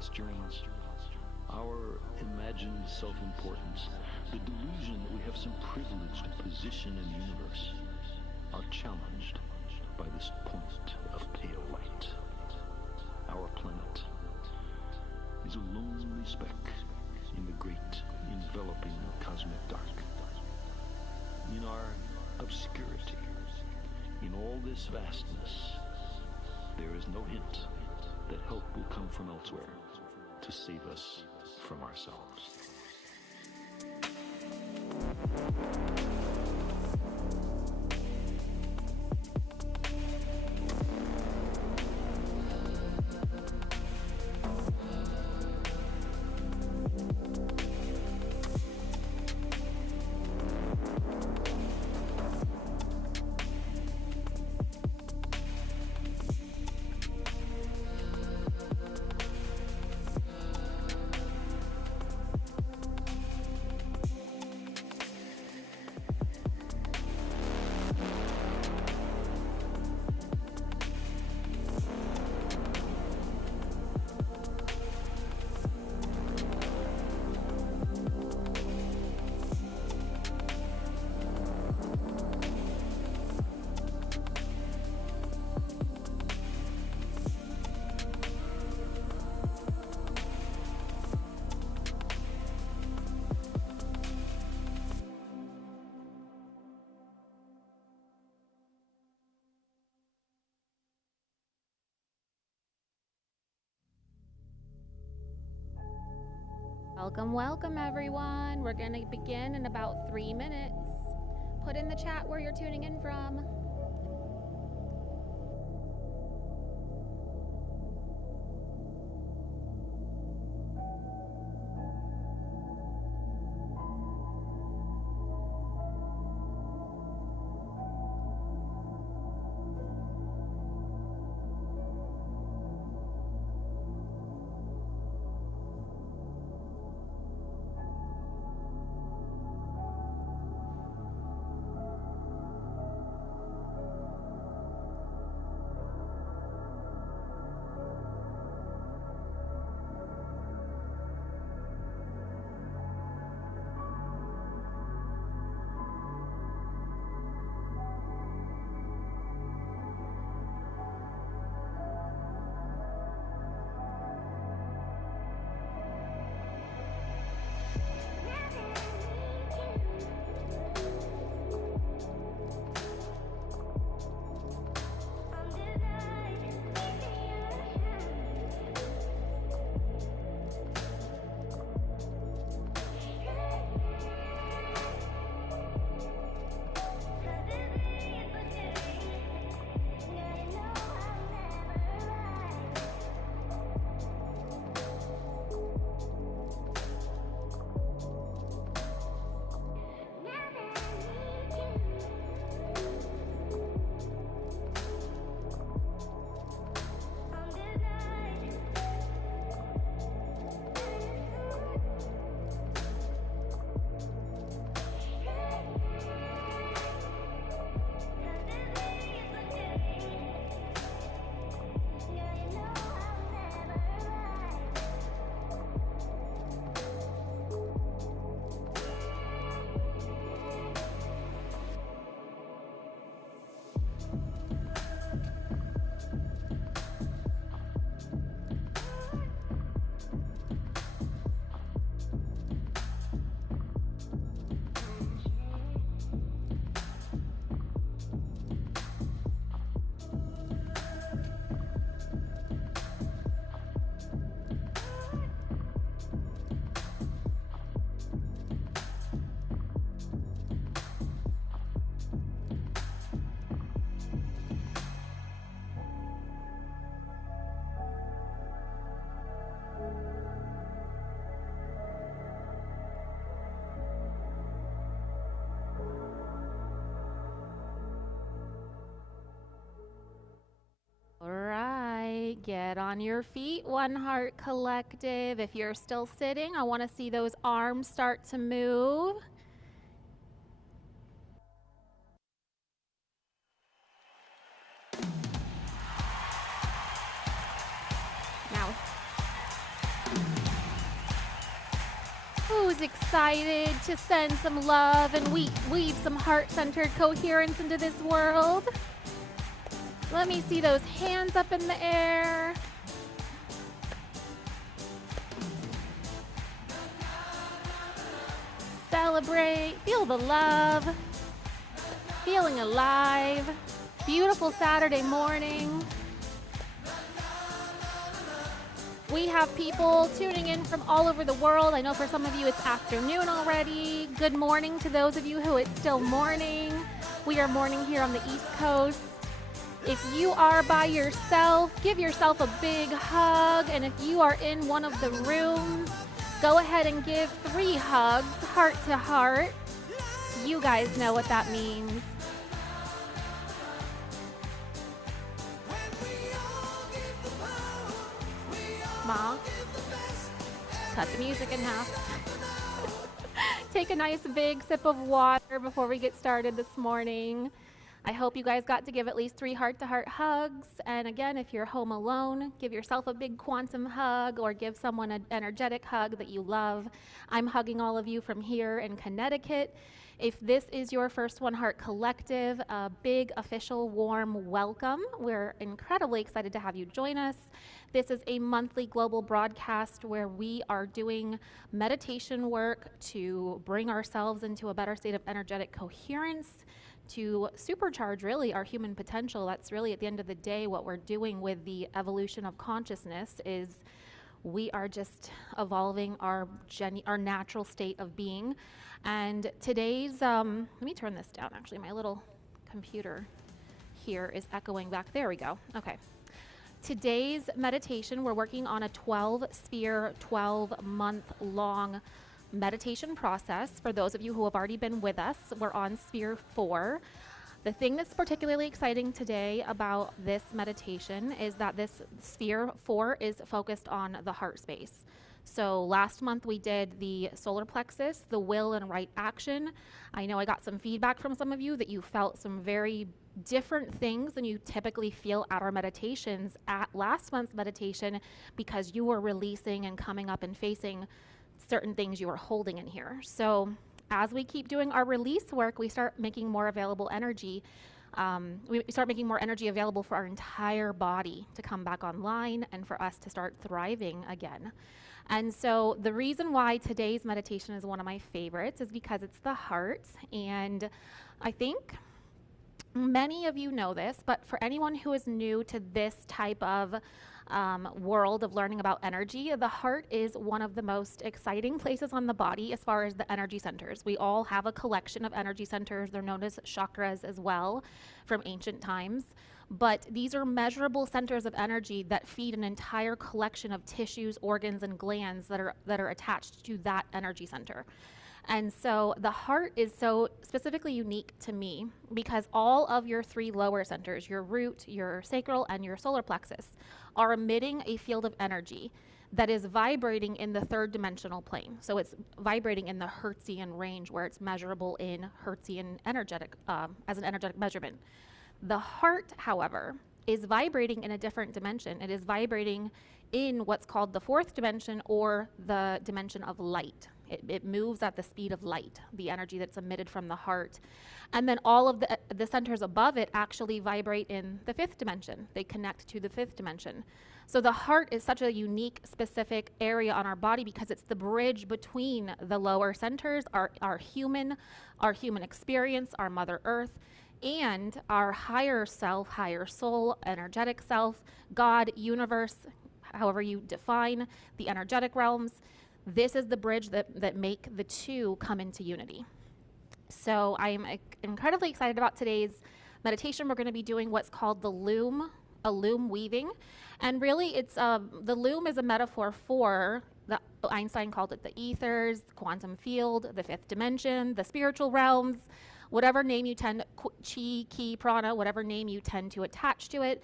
posturings, our imagined self-importance, the delusion that we have some privileged position in the universe, are challenged by this point of pale light. Our planet is a lonely speck in the great enveloping cosmic dark. In our obscurity, in all this vastness, there is no hint that help will come from elsewhere to save us from ourselves. Welcome everyone. We're going to begin in about 3 minutes. Put in the chat where you're tuning in from. Get on your feet, One Heart Collective. If you're still sitting, I want to see those arms start to move. Now, who's excited to send some love and weave some heart-centered coherence into this world? Let me see those hands up in the air. Celebrate, feel the love, feeling alive. Beautiful Saturday morning. We have people tuning in from all over the world. I know for some of you it's afternoon already. Good morning to those of you who it's still morning. We are morning here on the East Coast. If you are by yourself, give yourself a big hug. And if you are in one of the rooms, go ahead and give 3 hugs, heart to heart. You guys know what that means. Ma, cut the music in half. Take a nice big sip of water before we get started this morning. I hope you guys got to give at least 3 heart-to-heart hugs. And again, if you're home alone, give yourself a big quantum hug or give someone an energetic hug that you love. I'm hugging all of you from here in Connecticut. If this is your first One Heart Collective, a big official warm welcome. We're incredibly excited to have you join us. This is a monthly global broadcast where we are doing meditation work to bring ourselves into a better state of energetic coherence, to supercharge really our human potential. That's really at the end of the day what we're doing with the evolution of consciousness is we are just evolving our natural state of being. And today's, let me turn this down actually, my little computer here is echoing back. There we go, okay. Today's meditation, we're working on a 12-sphere, 12-month-long meditation process. For those of you who have already been with us, we're on sphere 4. The thing that's particularly exciting today about this meditation is that this sphere 4 is focused on the heart space. So last month we did the solar plexus, the will and right action. I know I got some feedback from some of you that you felt some very different things than you typically feel at our meditations at last month's meditation because you were releasing and coming up and facing certain things you were holding in here. So as we keep doing our release work, we start making more available energy. We start making more energy available for our entire body to come back online and for us to start thriving again. And so the reason why today's meditation is one of my favorites is because it's the heart. And I think many of you know this, but for anyone who is new to this type of world of learning about energy, the heart is one of the most exciting places on the body as far as the energy centers. We all have a collection of energy centers. They're known as chakras as well from ancient times. But these are measurable centers of energy that feed an entire collection of tissues, organs, and glands that are attached to that energy center. And so the heart is so specifically unique to me because all of your 3 lower centers, your root, your sacral, and your solar plexus, are emitting a field of energy that is vibrating in the 3rd dimensional plane. So it's vibrating in the Hertzian range where it's measurable in Hertzian energetic, as an energetic measurement. The heart, however, is vibrating in a different dimension. It is vibrating in what's called the 4th dimension or the dimension of light. It moves at the speed of light, the energy that's emitted from the heart. And then all of the centers above it actually vibrate in the 5th dimension. They connect to the 5th dimension. So the heart is such a unique, specific area on our body because it's the bridge between the lower centers, our human experience, our Mother Earth, and our higher self, higher soul, energetic self, God, universe, however you define the energetic realms. This is the bridge that make the two come into unity. So I am incredibly excited about today's meditation. We're going to be doing what's called the Loom, a Loom weaving. And really it's the Loom is a metaphor for Einstein called it the ethers, quantum field, the 5th dimension, the spiritual realms, whatever name you tend, chi, ki, prana, whatever name you tend to attach to it.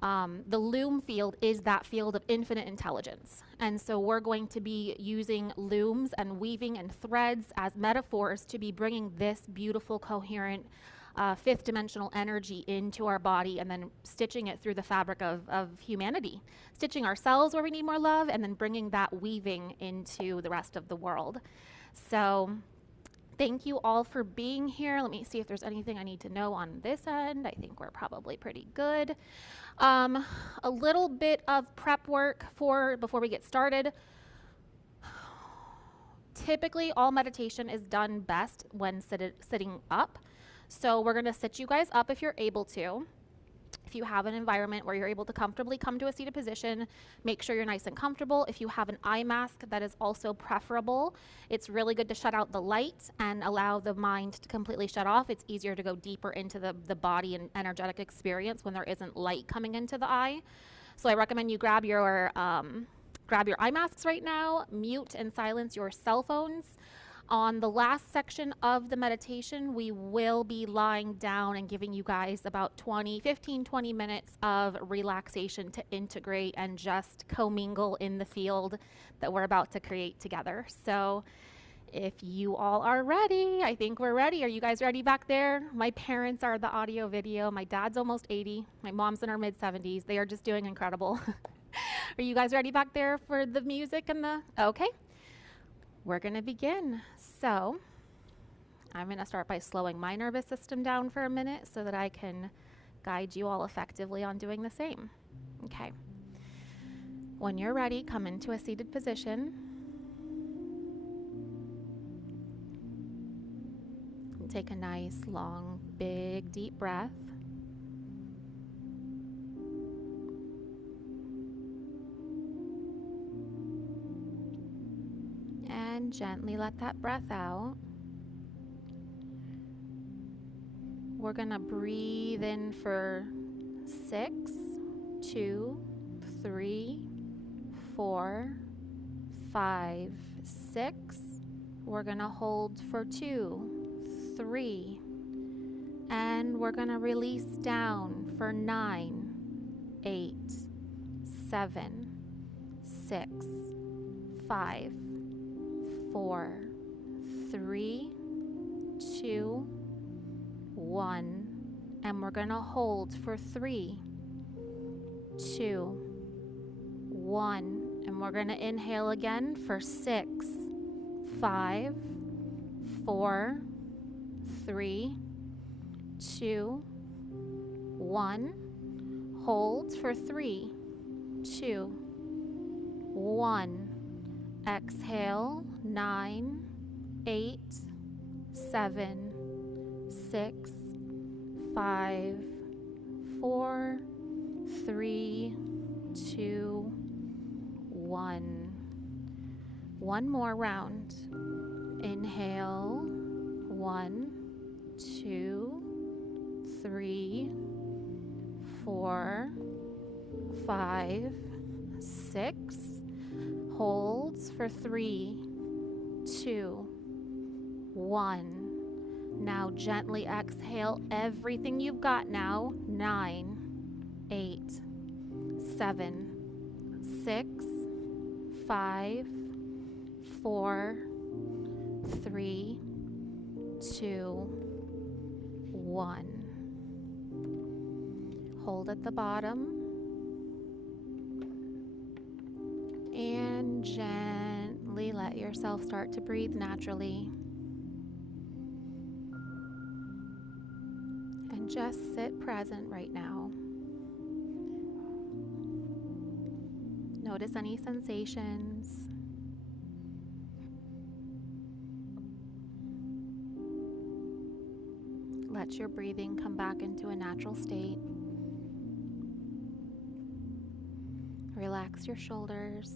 The loom field is that field of infinite intelligence. And so we're going to be using looms and weaving and threads as metaphors to be bringing this beautiful, coherent, 5th dimensional energy into our body and then stitching it through the fabric of humanity, stitching ourselves where we need more love and then bringing that weaving into the rest of the world. So thank you all for being here. Let me see if there's anything I need to know on this end. I think we're probably pretty good. A little bit of prep work before we get started. Typically, all meditation is done best when sitting up. So we're going to sit you guys up if you're able to. If you have an environment where you're able to comfortably come to a seated position, make sure you're nice and comfortable. If you have an eye mask, that is also preferable. It's really good to shut out the light and allow the mind to completely shut off. It's easier to go deeper into the body and energetic experience when there isn't light coming into the eye. So I recommend you grab your eye masks right now, mute and silence your cell phones. On the last section of the meditation, we will be lying down and giving you guys about 15, 20 minutes of relaxation to integrate and just commingle in the field that we're about to create together. So if you all are ready, I think we're ready. Are you guys ready back there? My parents are the audio video. My dad's almost 80. My mom's in her mid 70s. They are just doing incredible. Are you guys ready back there for the music and okay? We're going to begin. So I'm going to start by slowing my nervous system down for a minute so that I can guide you all effectively on doing the same. Okay. When you're ready, come into a seated position. And take a nice, long, big, deep breath. And gently let that breath out. We're going to breathe in for 6, 2, 3, 4, 5, 6. We're going to hold for 2, 3. And we're going to release down for 9, 8, 7, 6, 5, 4, 3, 2, 1, and we're going to hold for 3, 2, 1, and we're going to inhale again for 6, 5, 4, 3, 2, 1, hold for 3, 2, 1. Exhale, 9, 8, 7, 6, 5, 4, 3, 2, 1. One more round. Inhale, 1, 2, 3, 4, 5, 6. Holds for 3, 2, 1. Now gently exhale everything you've got now. 9, 8, 7, 6, 5, 4, 3, 2, 1. Hold at the bottom. And gently let yourself start to breathe naturally. And just sit present right now. Notice any sensations. Let your breathing come back into a natural state. Relax your shoulders.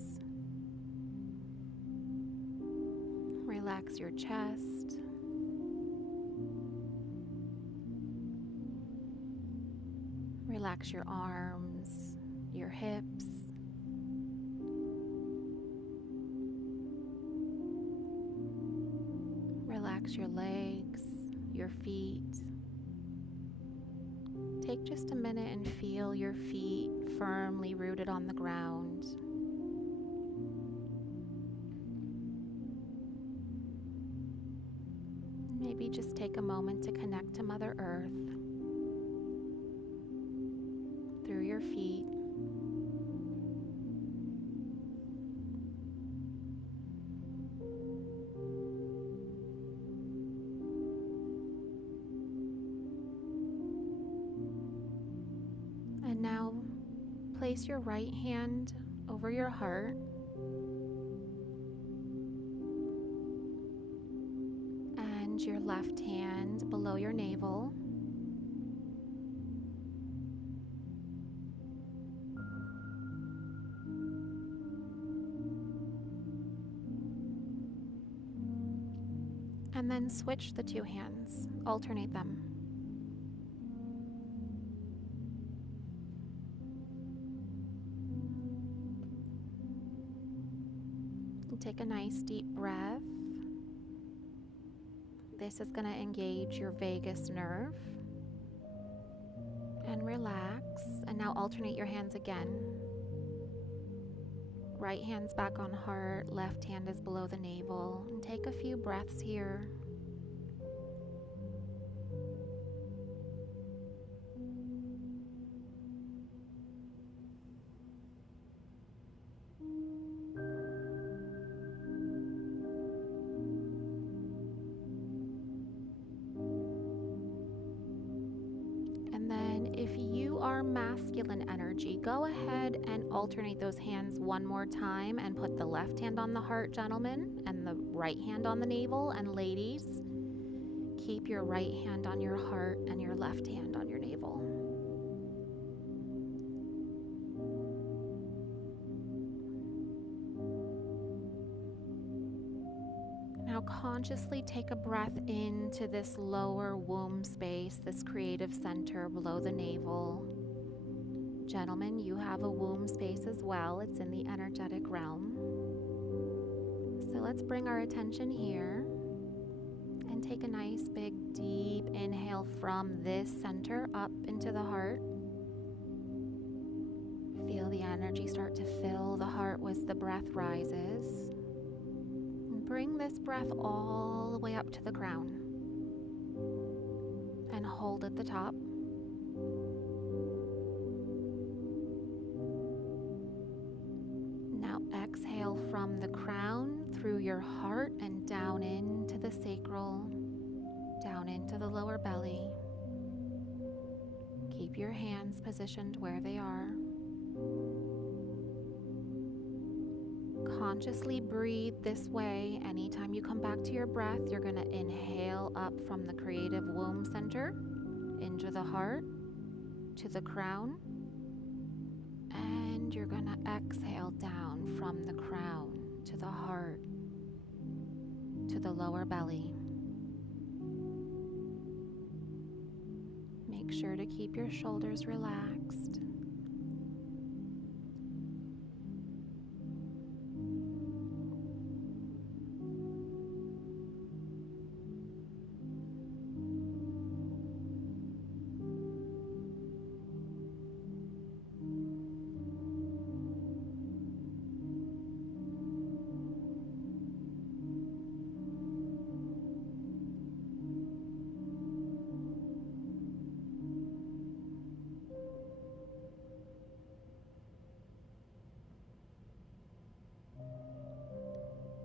Relax your chest. Relax your arms, your hips. Relax your legs, your feet. Take just a minute and feel your feet firmly rooted on the ground. Maybe just take a moment to connect to Mother Earth through your feet. place your right hand over your heart and your left hand below your navel. And then switch the two hands, alternate them. Take a nice deep breath. This is going to engage your vagus nerve. And relax. And now alternate your hands again. Right hand's back on heart, left hand is below the navel. And take a few breaths here. And then if you are masculine energy, go ahead and alternate those hands one more time and put the left hand on the heart, gentlemen, and the right hand on the navel. And ladies, keep your right hand on your heart and your left hand on your navel. Now consciously take a breath into this lower womb space, this creative center below the navel. Gentlemen, you have a womb space as well. It's in the energetic realm. So let's bring our attention here and take a nice big deep inhale from this center up into the heart. Feel the energy start to fill the heart as the breath rises. And bring this breath all the way up to the crown and hold at the top. Now exhale from the crown through your heart and down into the sacral, down into the lower belly. Keep your hands positioned where they are. Consciously breathe this way. Anytime you come back to your breath, you're going to inhale up from the creative womb center into the heart to the crown. And you're going to exhale down from the crown to the heart to the lower belly. Make sure to keep your shoulders relaxed.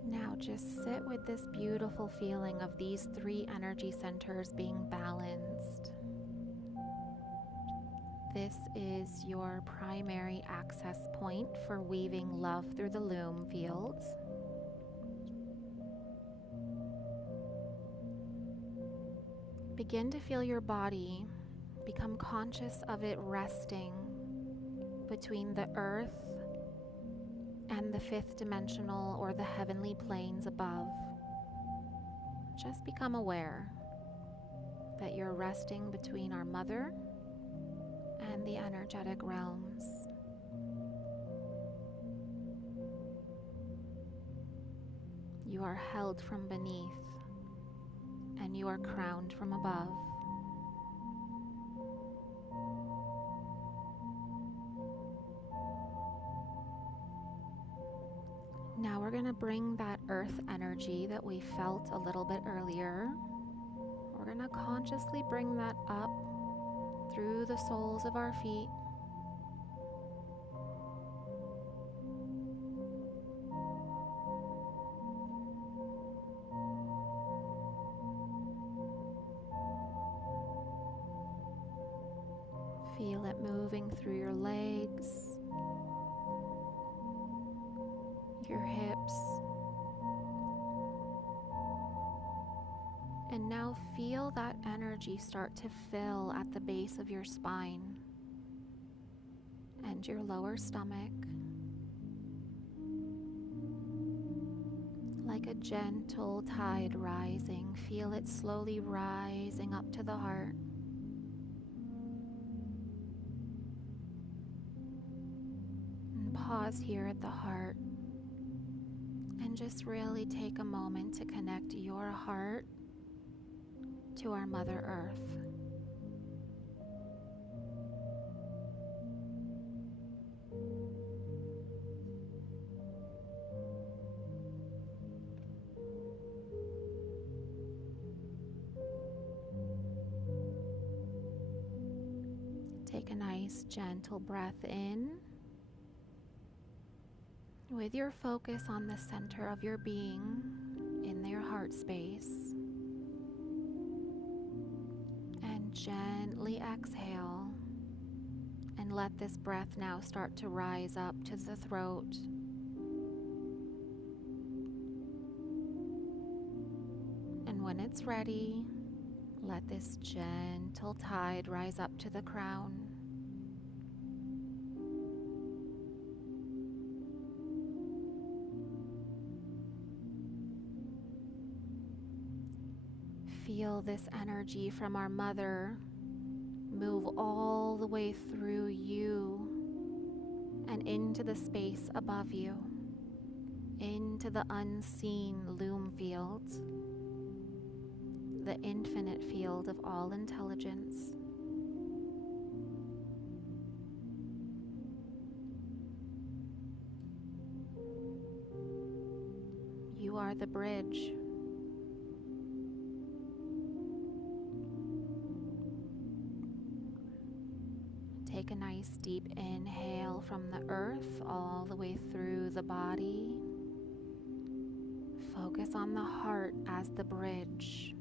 Now just sit with this beautiful feeling of these three energy centers being balanced. This is your primary access point for weaving love through the Loom fields. Begin to feel your body, become conscious of it resting between the earth and the fifth dimensional or the heavenly planes above. Just become aware that you're resting between our mother and the energetic realms. You are held from beneath and you are crowned from above. Now we're going to bring that earth energy that we felt a little bit earlier. We're going to consciously bring that up through the soles of our feet. Feel it moving through your legs, your hips. And now feel that energy start to fill at the base of your spine and your lower stomach, like a gentle tide rising. Feel it slowly rising up to the heart. And pause here at the heart and just really take a moment to connect your heart to our Mother Earth. Take a nice gentle breath in with your focus on the center of your being in your heart space. And gently exhale and let this breath now start to rise up to the throat. And when it's ready, let this gentle tide rise up to the crown. Feel this energy from our mother move all the way through you and into the space above you, into the unseen Loom field, the infinite field of all intelligence. You are the bridge. Take a nice deep inhale from the earth all the way through the body. Focus on the heart as the bridge.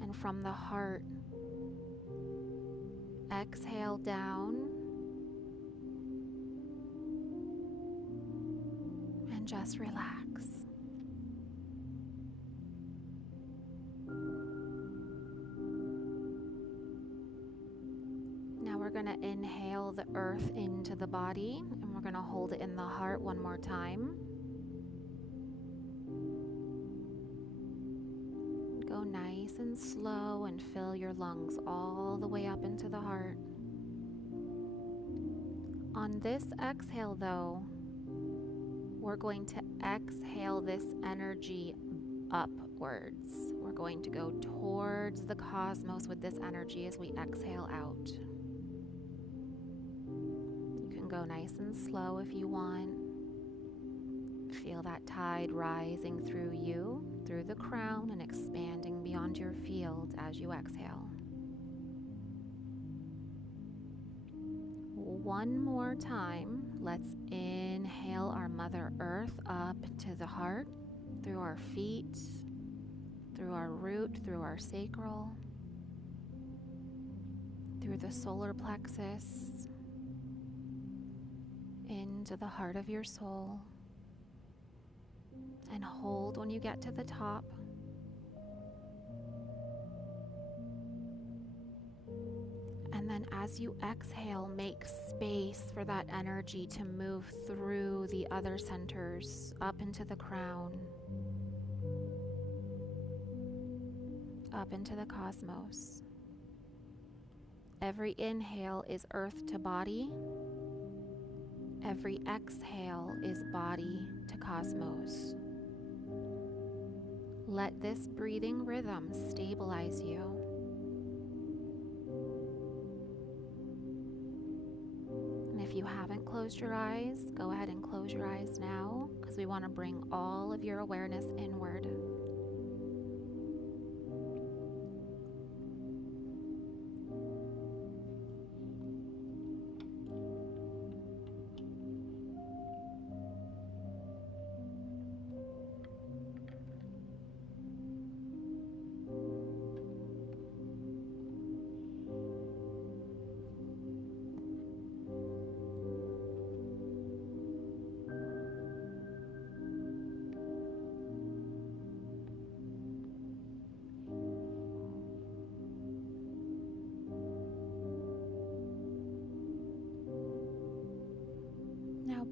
And from the heart, exhale down and just relax. We're going to inhale the earth into the body, and we're going to hold it in the heart one more time. Go nice and slow and fill your lungs all the way up into the heart. On this exhale, though, we're going to exhale this energy upwards. We're going to go towards the cosmos with this energy as we exhale out. Go nice and slow if you want. Feel that tide rising through you, through the crown, and expanding beyond your field as you exhale. One more time, let's inhale our Mother Earth up to the heart, through our feet, through our root, through our sacral, through the solar plexus, into the heart of your soul, and hold when you get to the top. And then as you exhale, make space for that energy to move through the other centers up into the crown, up into the cosmos. Every inhale is earth to body. Every exhale is body to cosmos. Let this breathing rhythm stabilize you. And if you haven't closed your eyes, go ahead and close your eyes now, because we want to bring all of your awareness inward.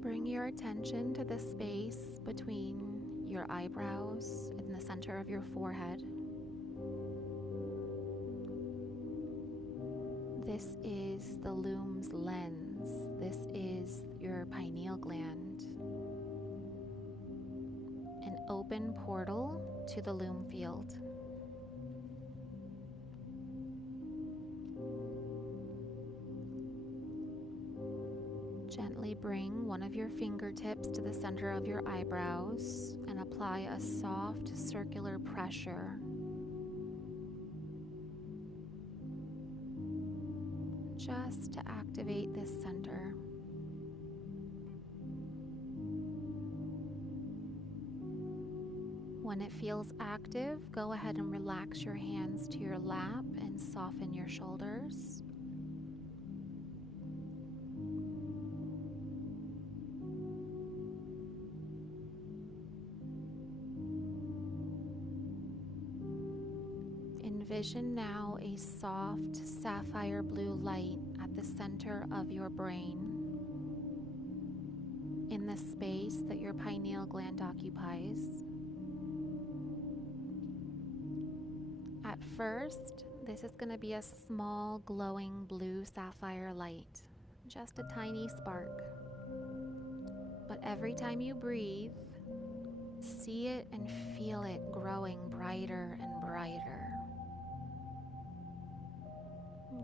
Bring your attention to the space between your eyebrows in the center of your forehead. This is the Loom's lens. This is your pineal gland. An open portal to the Loom field. Gently bring one of your fingertips to the center of your eyebrows and apply a soft circular pressure. Just to activate this center. When it feels active, go ahead and relax your hands to your lap and soften your shoulders. Envision now a soft sapphire blue light at the center of your brain, in the space that your pineal gland occupies. At first, this is going to be a small glowing blue sapphire light, just a tiny spark. But every time you breathe, see it and feel it growing brighter and brighter.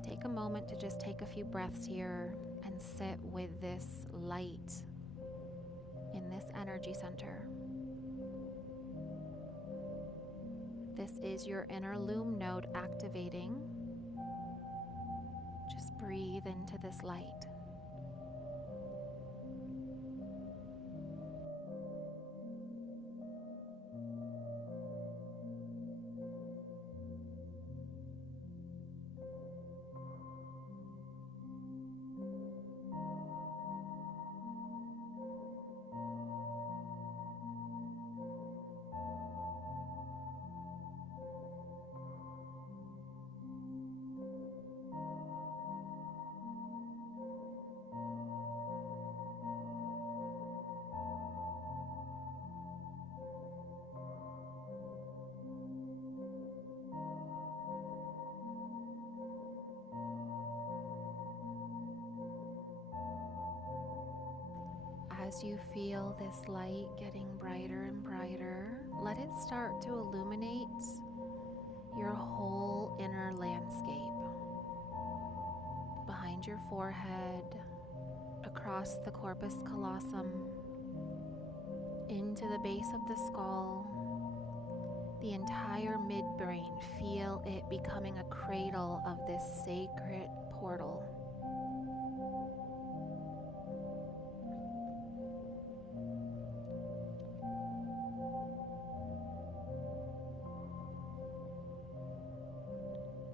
Take a moment to just take a few breaths here and sit with this light in this energy center. This is your inner Loom node activating. Just breathe into this light. As you feel this light getting brighter and brighter, let it start to illuminate your whole inner landscape. Behind your forehead, across the corpus callosum, into the base of the skull, the entire midbrain. Feel it becoming a cradle of this sacred portal.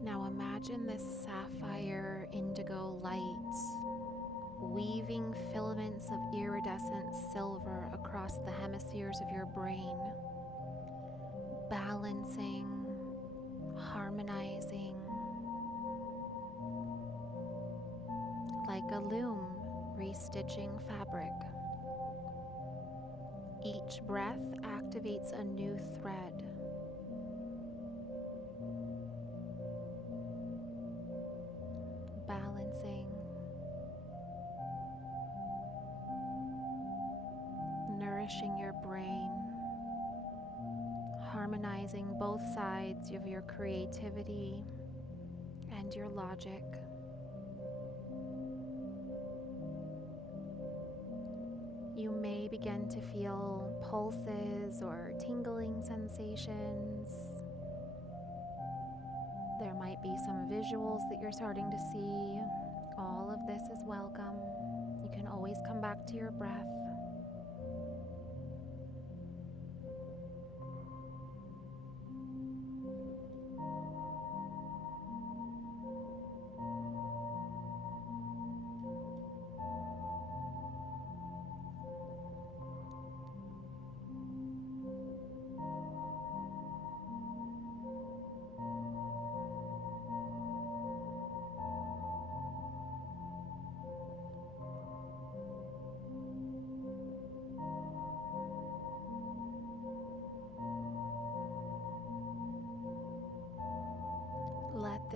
Now imagine this sapphire indigo light weaving filaments of iridescent silver across the hemispheres of your brain, balancing, harmonizing, like a loom restitching fabric. Each breath activates a new thread. Balancing, nourishing your brain, harmonizing both sides of your creativity and your logic. You may begin to feel pulses or tingling sensations. There might be some visuals that you're starting to see. All of this is welcome. You can always come back to your breath.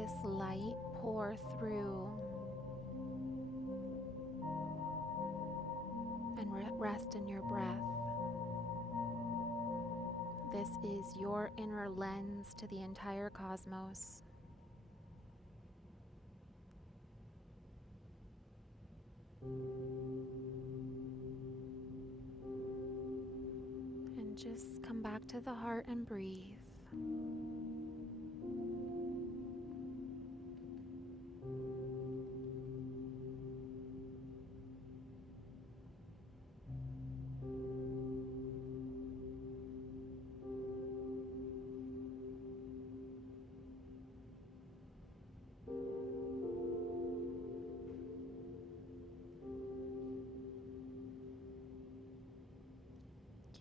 this light pour through and rest in your breath. This is your inner lens to the entire cosmos. And just come back to the heart and breathe.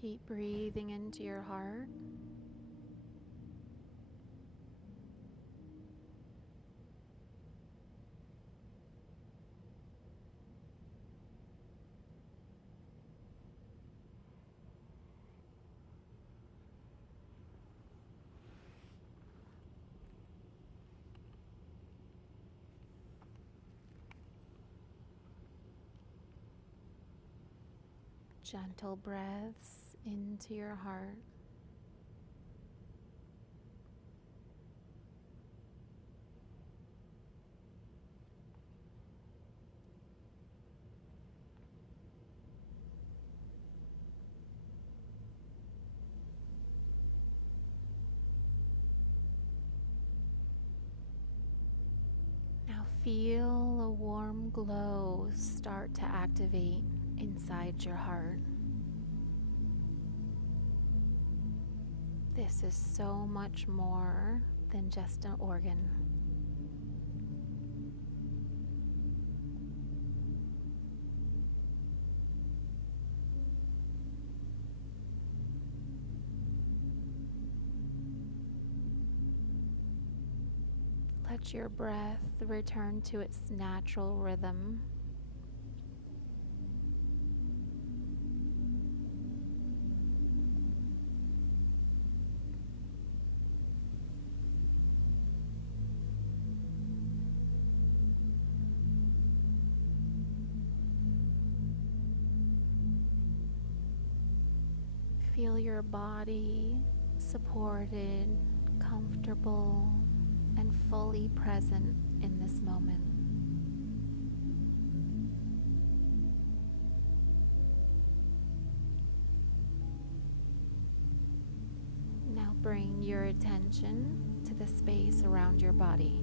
Keep breathing into your heart. Gentle breaths into your heart. Now feel a warm glow start to activate inside your heart. This is so much more than just an organ. Let your breath return to its natural rhythm. Feel your body supported, comfortable, and fully present in this moment. Now bring your attention to the space around your body.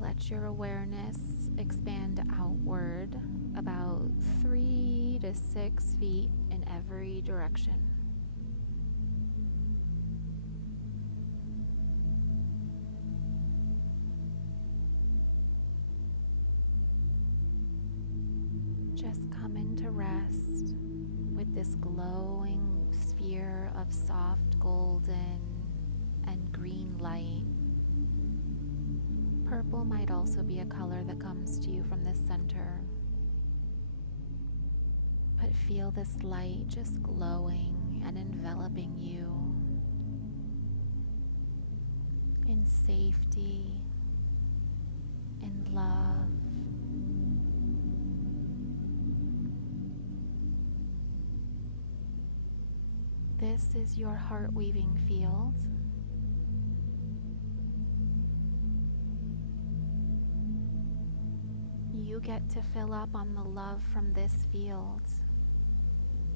Let your awareness expand outward about 3 to 6 feet in every direction. Just come into rest with this glowing sphere of soft golden and green light. Purple might also be a color that comes to you from this center. But feel this light just glowing and enveloping you in safety, in love. This is your heart weaving field. You get to fill up on the love from this field.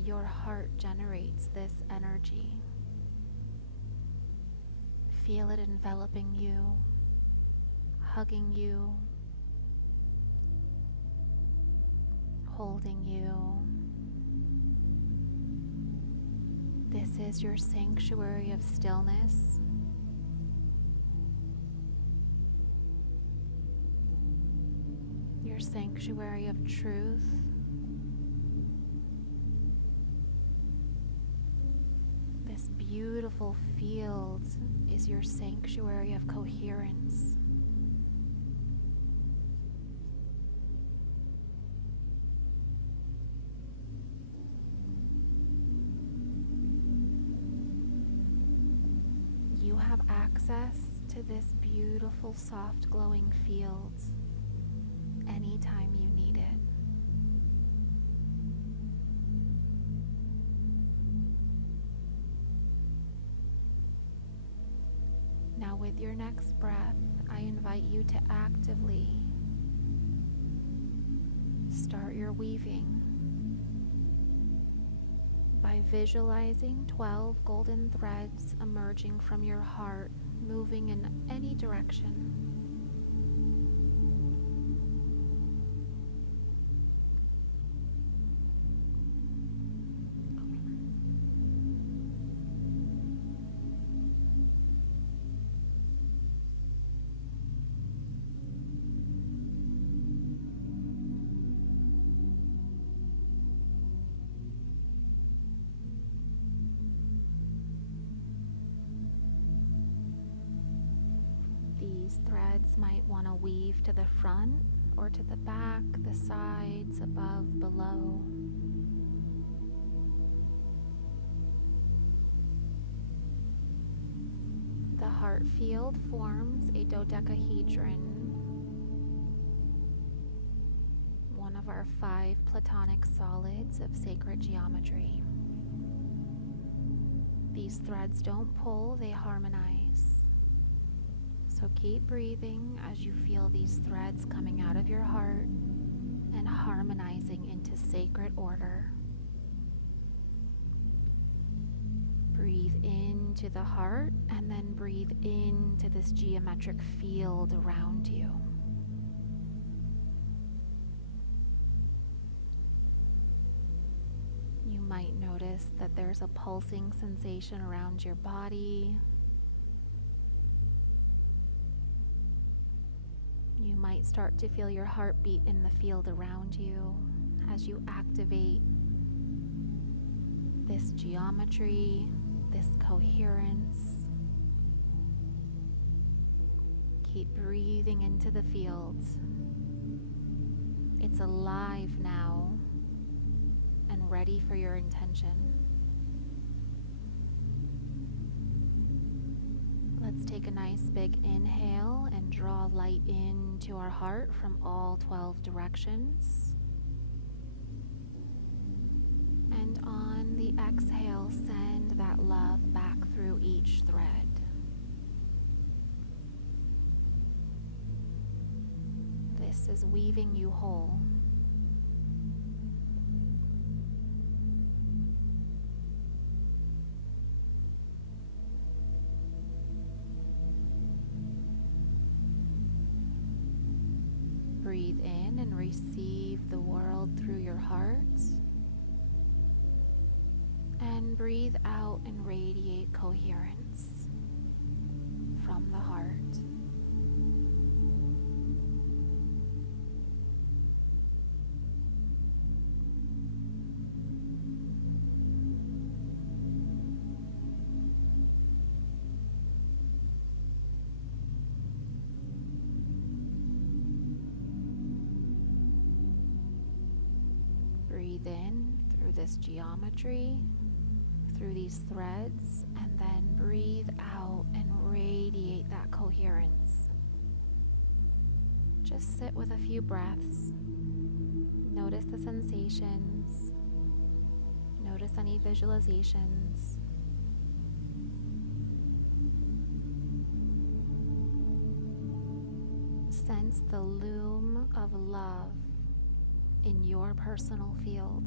Your heart generates this energy. Feel it enveloping you, hugging you, holding you. This is your sanctuary of stillness. Your sanctuary of truth. This beautiful field is your sanctuary of coherence. access to this beautiful, soft, glowing field anytime you need it. Now, with your next breath, I invite you to actively start your weaving by visualizing 12 golden threads emerging from your heart, moving in any direction. These threads might want to weave to the front or to the back, the sides, above, below. The heart field forms a dodecahedron, one of our 5 platonic solids of sacred geometry. These threads don't pull, they harmonize. So keep breathing as you feel these threads coming out of your heart and harmonizing into sacred order. Breathe into the heart and then breathe into this geometric field around you. You might notice that there's a pulsing sensation around your body. You might start to feel your heartbeat in the field around you as you activate this geometry, this coherence. Keep breathing into the field. It's alive now and ready for your intention. Let's take a nice big inhale and draw light into our heart from all 12 directions. And on the exhale, send that love back through each thread. This is weaving you whole. Breathe in and receive the world through your heart. And breathe out and radiate coherence from the heart. Breathe in through this geometry, through these threads, and then breathe out and radiate that coherence. Just sit with a few breaths. Notice the sensations. Notice any visualizations. Sense the loom of love in your personal field.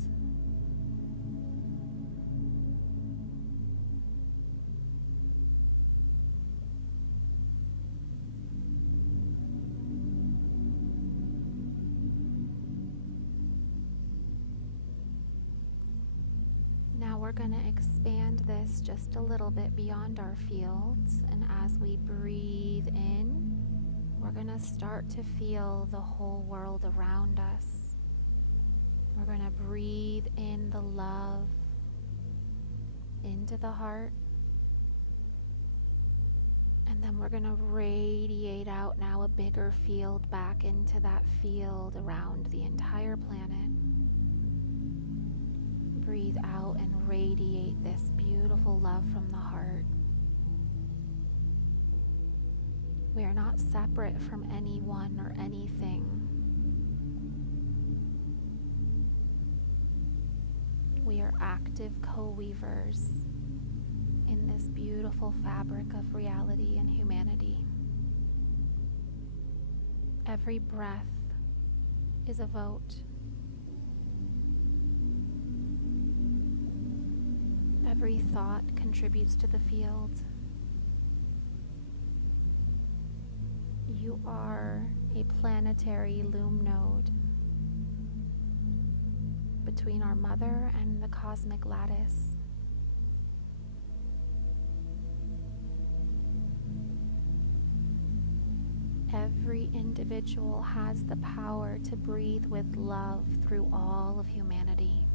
Now we're going to expand this just a little bit beyond our fields, and as we breathe in, we're going to start to feel the whole world around us. We're going to breathe in the love into the heart, and then we're going to radiate out now a bigger field back into that field around the entire planet. Breathe out and radiate this beautiful love from the heart. We are not separate from anyone or anything. We are active co-weavers in this beautiful fabric of reality and humanity. Every breath is a vote. Every thought contributes to the field. You are a planetary Loom node between our mother and the cosmic lattice. Every individual has the power to breathe with love through all of humanity.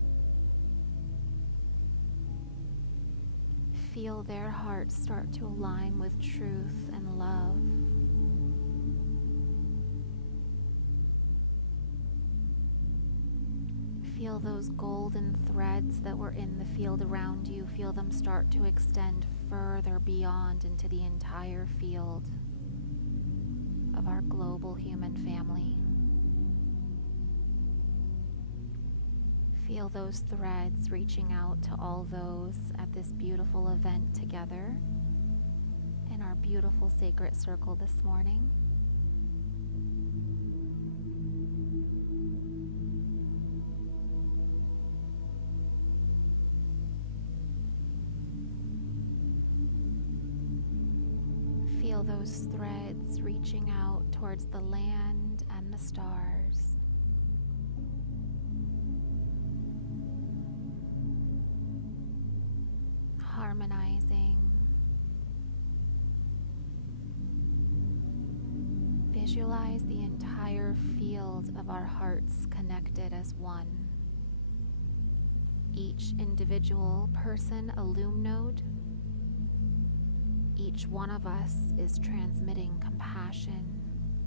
Feel their hearts start to align with truth and love. Feel those golden threads that were in the field around you. Feel them start to extend further beyond into the entire field of our global human family. Feel those threads reaching out to all those at this beautiful event together in our beautiful sacred circle this morning. Feel those threads reaching out towards the land and the stars. Harmonizing. Visualize the entire field of our hearts connected as one. Each individual person a Loom node. Each one of us is transmitting compassion,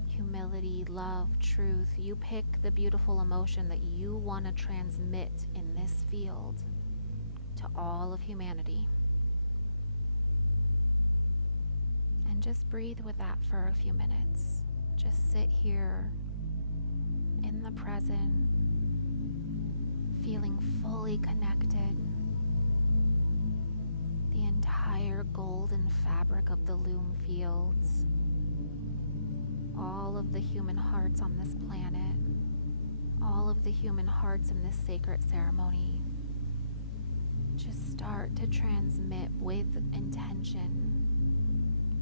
humility, love, truth. You pick the beautiful emotion that you want to transmit in this field to all of humanity. And just breathe with that for a few minutes. Just sit here in the present, feeling fully connected. The entire golden fabric of the Loom fields, all of the human hearts on this planet, all of the human hearts in this sacred ceremony. Just start to transmit with intention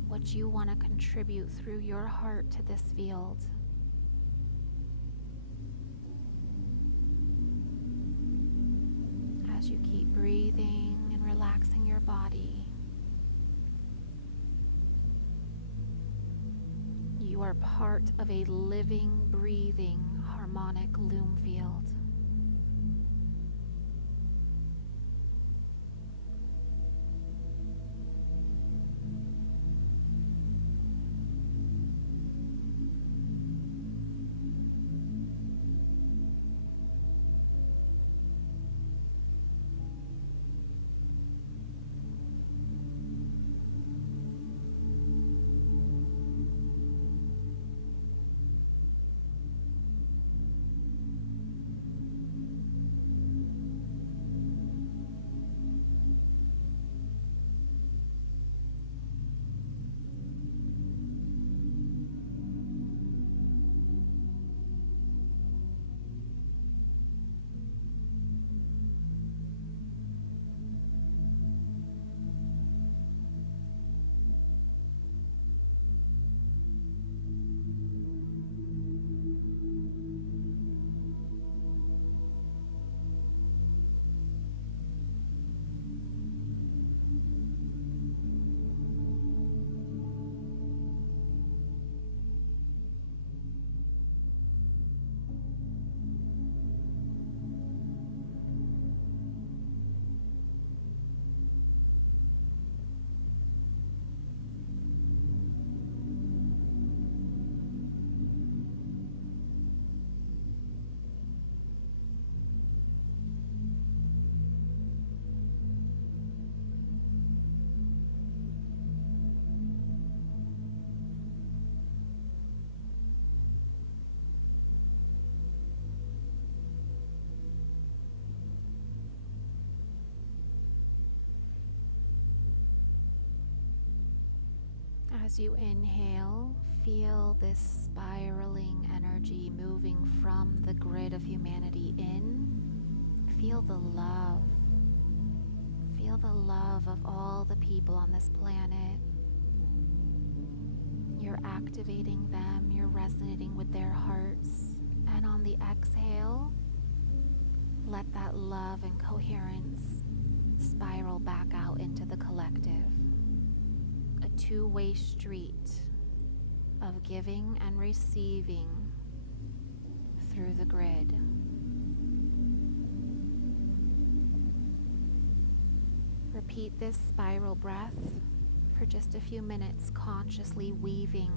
what you want to contribute through your heart to this field. As you keep breathing and relaxing your body, you are part of a living, breathing, harmonic Loom field. As you inhale, feel this spiraling energy moving from the grid of humanity in. Feel the love. Feel the love of all the people on this planet. You're activating them, you're resonating with their hearts. And on the exhale, let that love and coherence spiral back out into the collective. A two-way street of giving and receiving through the grid. Repeat this spiral breath for just a few minutes, consciously weaving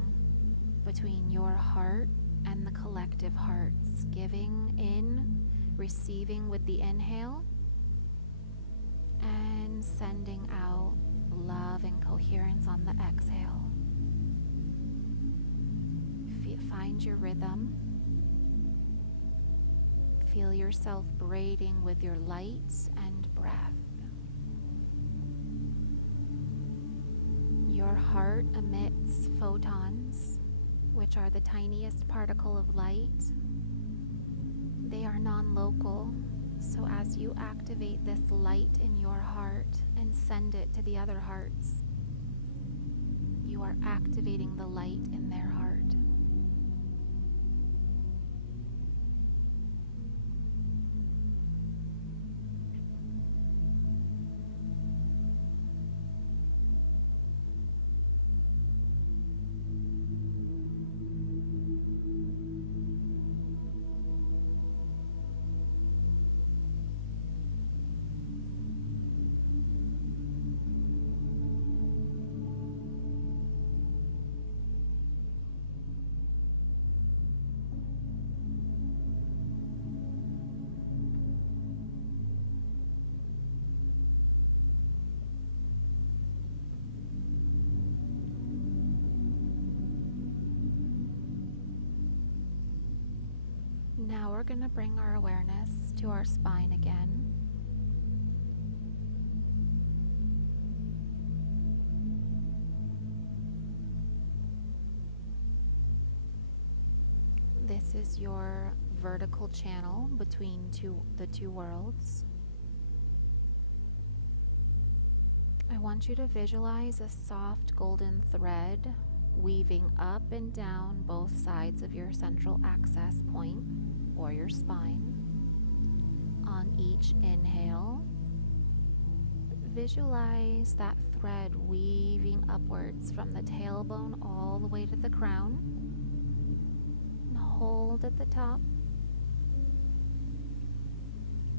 between your heart and the collective hearts, giving in, receiving with the inhale, and sending out love and coherence on the exhale. Find your rhythm. Feel yourself braiding with your light and breath. Your heart emits photons, which are the tiniest particle of light. They are non-local, so as you activate this light in your heart and send it to the other hearts, you are activating the light in their heart. Now we're going to bring our awareness to our spine again. This is your vertical channel between the two worlds. I want you to visualize a soft golden thread weaving up and down both sides of your central access point or your spine. On each inhale, visualize that thread weaving upwards from the tailbone all the way to the crown. And hold at the top.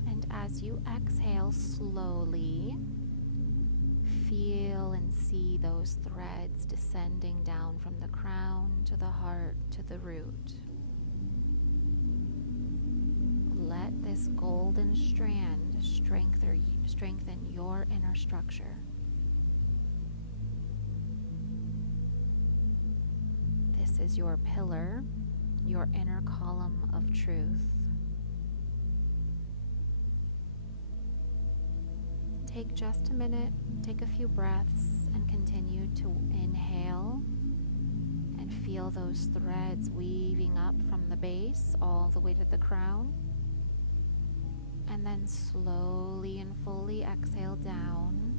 And as you exhale slowly, feel and see those threads descending down from the crown to the heart to the root. Let this golden strand strengthen your inner structure. This is your pillar, your inner column of truth. Take just a minute, take a few breaths, and continue to inhale and feel those threads weaving up from the base all the way to the crown. And then slowly and fully exhale down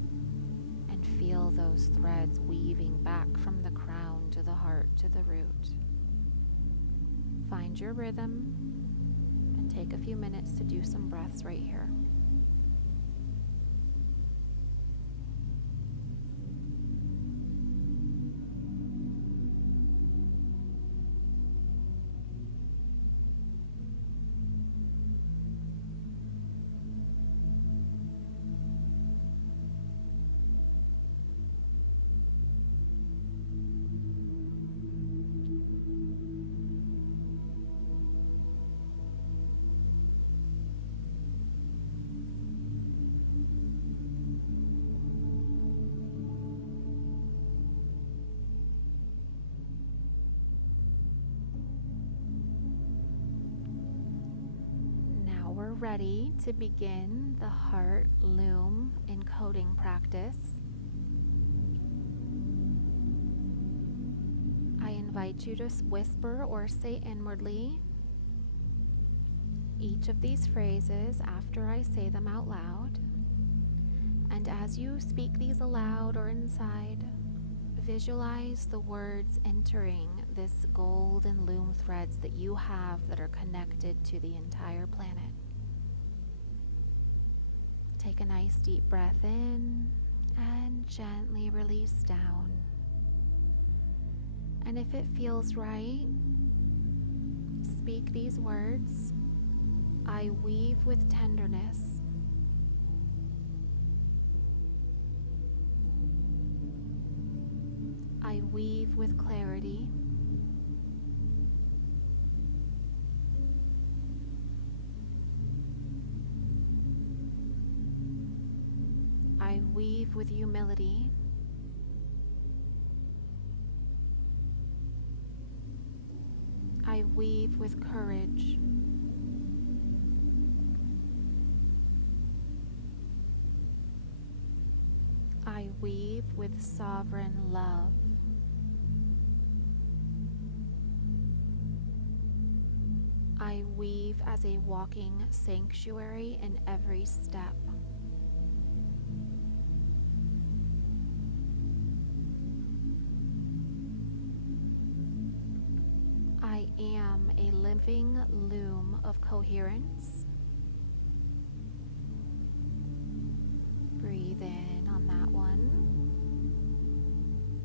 and feel those threads weaving back from the crown to the heart to the root. Find your rhythm and take a few minutes to do some breaths right here. Ready to begin the heart loom encoding practice. invite you to whisper or say inwardly each of these phrases after I say them out loud. And as you speak these aloud or inside, visualize the words entering this golden loom threads that you have that are connected to the entire planet. Take a nice deep breath in and gently release down. And if it feels right, speak these words. I weave with tenderness. I weave with clarity. I weave with humility. I weave with courage. I weave with sovereign love. I weave as a walking sanctuary in every step. I am a living loom of coherence. Breathe in on that one.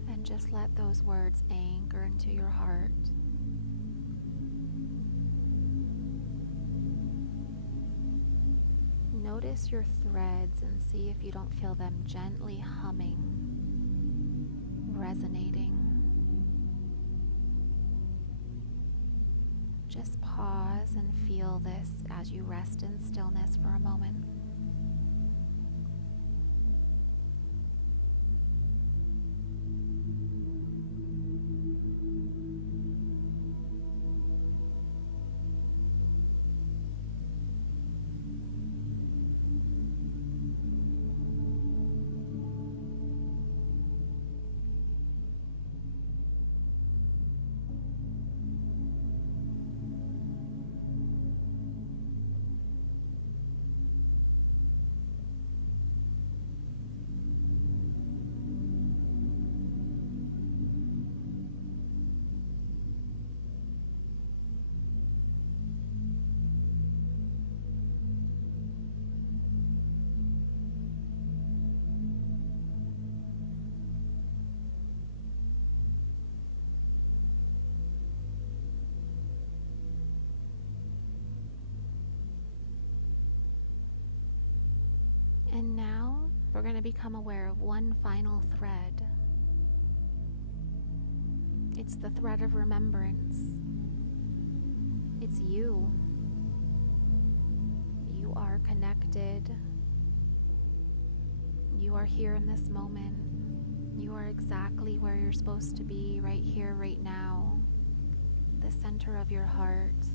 And just let those words anchor into your heart. Notice your threads and see if you don't feel them gently humming, resonating. Just pause and feel this as you rest in stillness for a moment. And now we're going to become aware of one final thread. It's the thread of remembrance. It's you. You are connected. You are here in this moment. You are exactly where you're supposed to be, right here, right now. The center of your heart.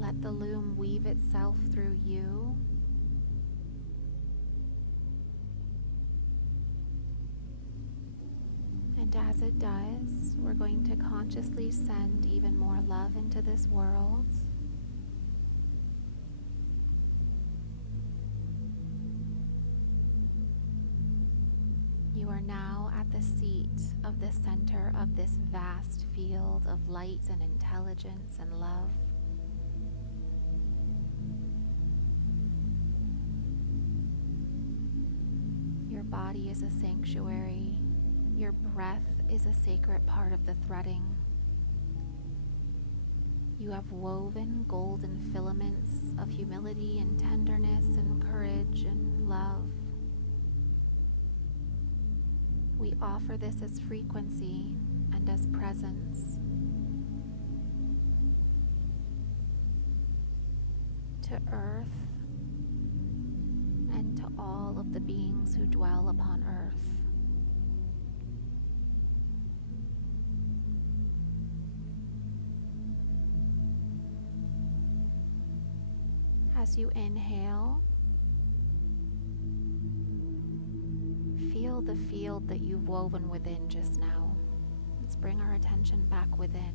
Let the loom weave itself through you. And as it does, we're going to consciously send even more love into this world. You are now at the seat of the center of this vast field of light and intelligence and love. Your body is a sanctuary. Your breath is a sacred part of the threading. You have woven golden filaments of humility and tenderness and courage and love. We offer this as frequency and as presence to Earth and to all of the beings who dwell upon Earth. As you inhale, feel feel the field that you've woven within just now. Let's bring our attention back within.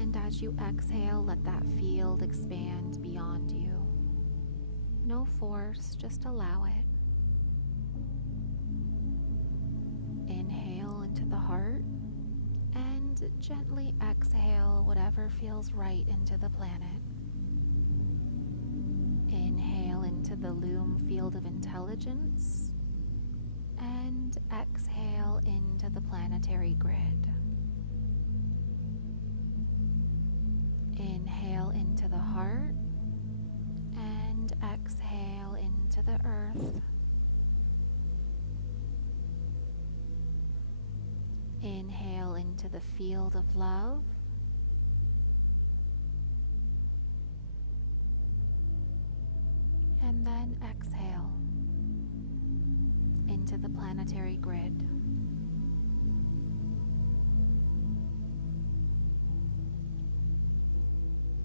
And as you exhale, let that field expand beyond you. No force, just allow it. Inhale into the heart and gently exhale whatever feels right into the planet. Inhale into the Loom field of intelligence and exhale into the planetary grid. Inhale into the heart and exhale into the earth. Inhale into the field of love. And then exhale into the planetary grid.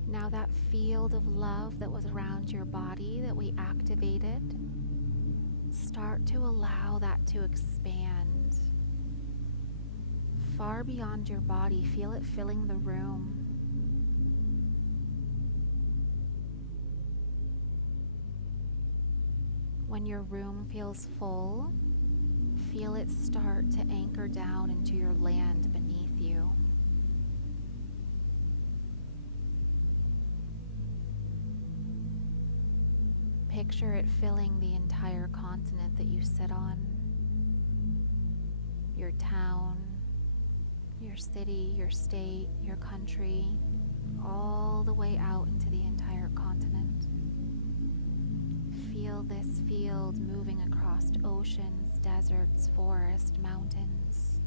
Now that field of love that was around your body that we activated, start to allow that to expand far beyond your body. Feel it filling the room. When your room feels full, feel it start to anchor down into your land beneath you. Picture it filling the entire continent that you sit on, your town, your city, your state, your country, all the way out into the entire continent. Feel this field moving across oceans, deserts, forests, mountains.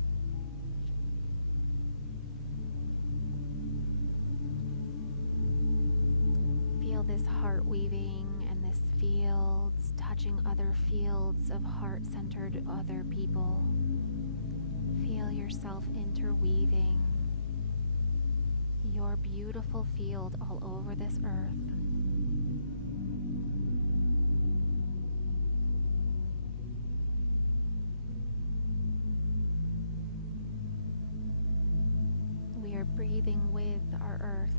Feel this heart weaving and this fields touching other fields of heart-centered other people. Feel yourself interweaving your beautiful field all over this earth. We are breathing with our earth.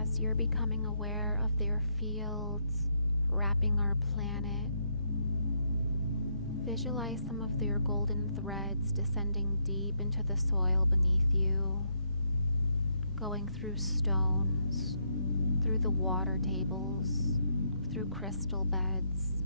As you're becoming aware of their fields wrapping our planet, visualize some of their golden threads descending deep into the soil beneath you, going through stones, through the water tables, through crystal beds.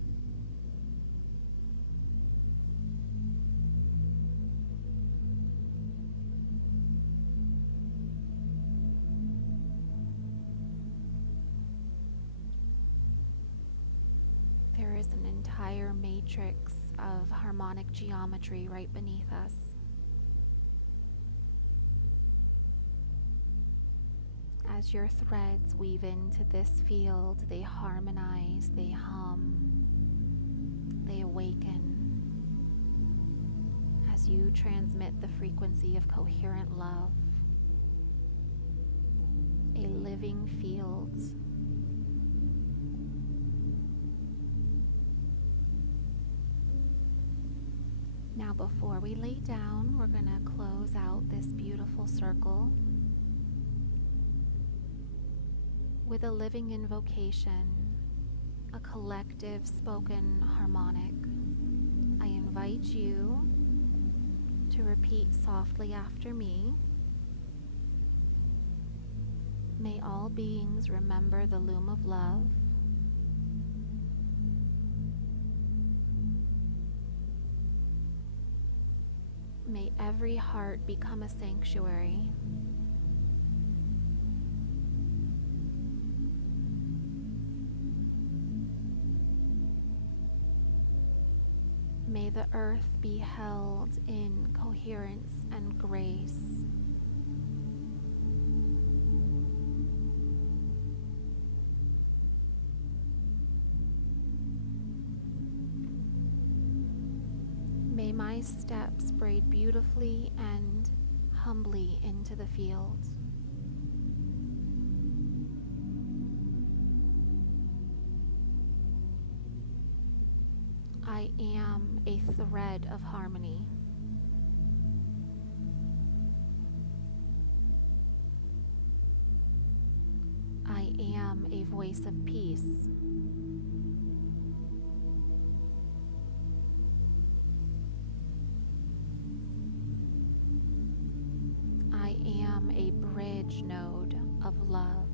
There is an entire matrix of harmonic geometry right beneath us. As your threads weave into this field, they harmonize, they hum, they awaken. As you transmit the frequency of coherent love, a living field. Now, before we lay down, we're going to close out this beautiful circle with a living invocation, a collective spoken harmonic. I invite you to repeat softly after me. May all beings remember the loom of love. May every heart become a sanctuary. May the earth be held in coherence and grace. May my steps braid beautifully and humbly into the field. I am a thread of harmony. I am a voice of peace. I am a bridge node of love.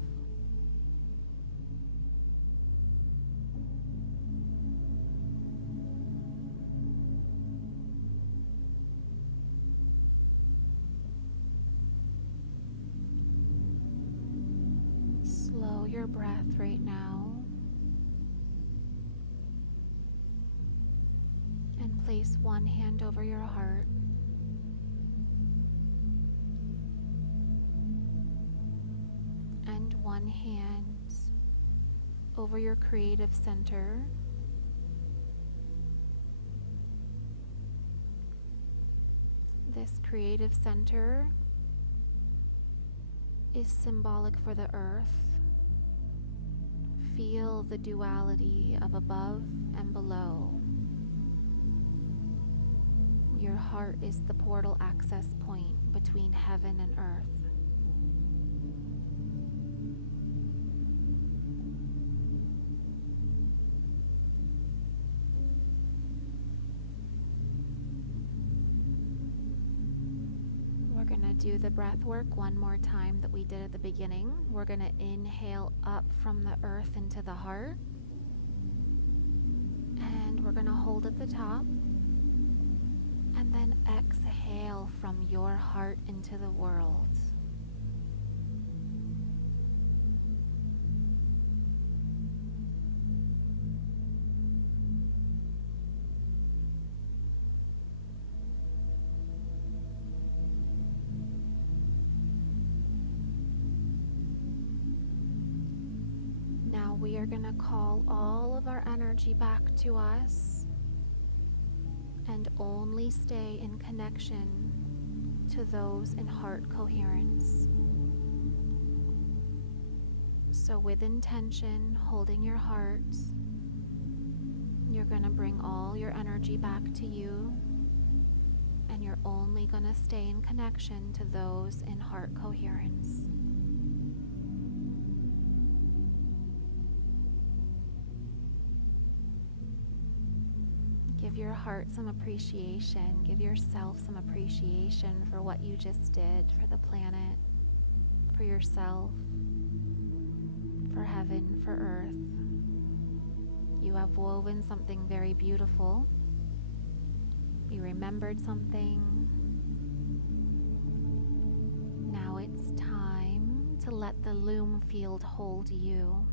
Slow your breath right now and place one hand over your heart and one hand over your creative center. This creative center is symbolic for the earth. Feel the duality of above and below. Your heart is the portal access point between heaven and earth. Do the breath work one more time that we did at the beginning. We're going to inhale up from the earth into the heart, and we're going to hold at the top, and then exhale from your heart into the world. We are going to call all of our energy back to us and only stay in connection to those in heart coherence. So with intention, holding your heart, you're going to bring all your energy back to you, and you're only going to stay in connection to those in heart coherence. Give your heart some appreciation. Give yourself some appreciation for what you just did, for the planet, for yourself, for heaven, for earth. You have woven something very beautiful. You remembered something. Now it's time to let the Loom field hold you.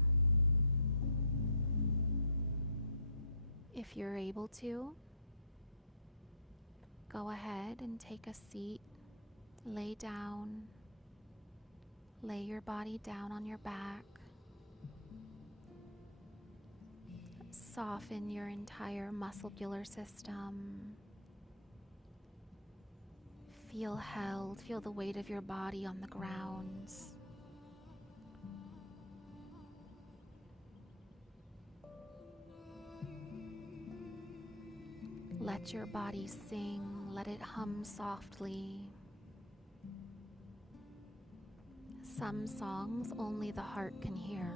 If you're able to, go ahead and take a seat, lay down, lay your body down on your back, soften your entire muscular system, feel held, feel the weight of your body on the ground. Let your body sing, let it hum softly. Some songs only the heart can hear.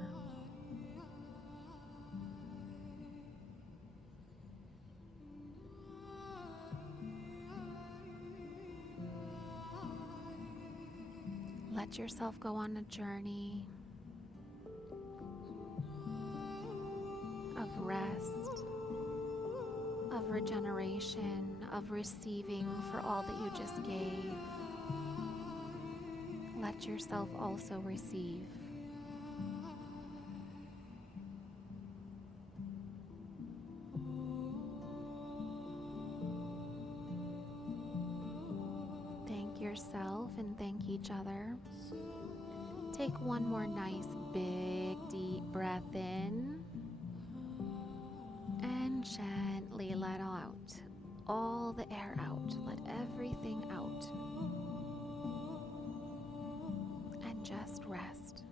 Let yourself go on a journey of rest, of regeneration, of receiving for all that you just gave. Let yourself also receive. Thank yourself and thank each other. Take one more nice big deep breath in and gently let out all the air out. Let everything out. And just rest.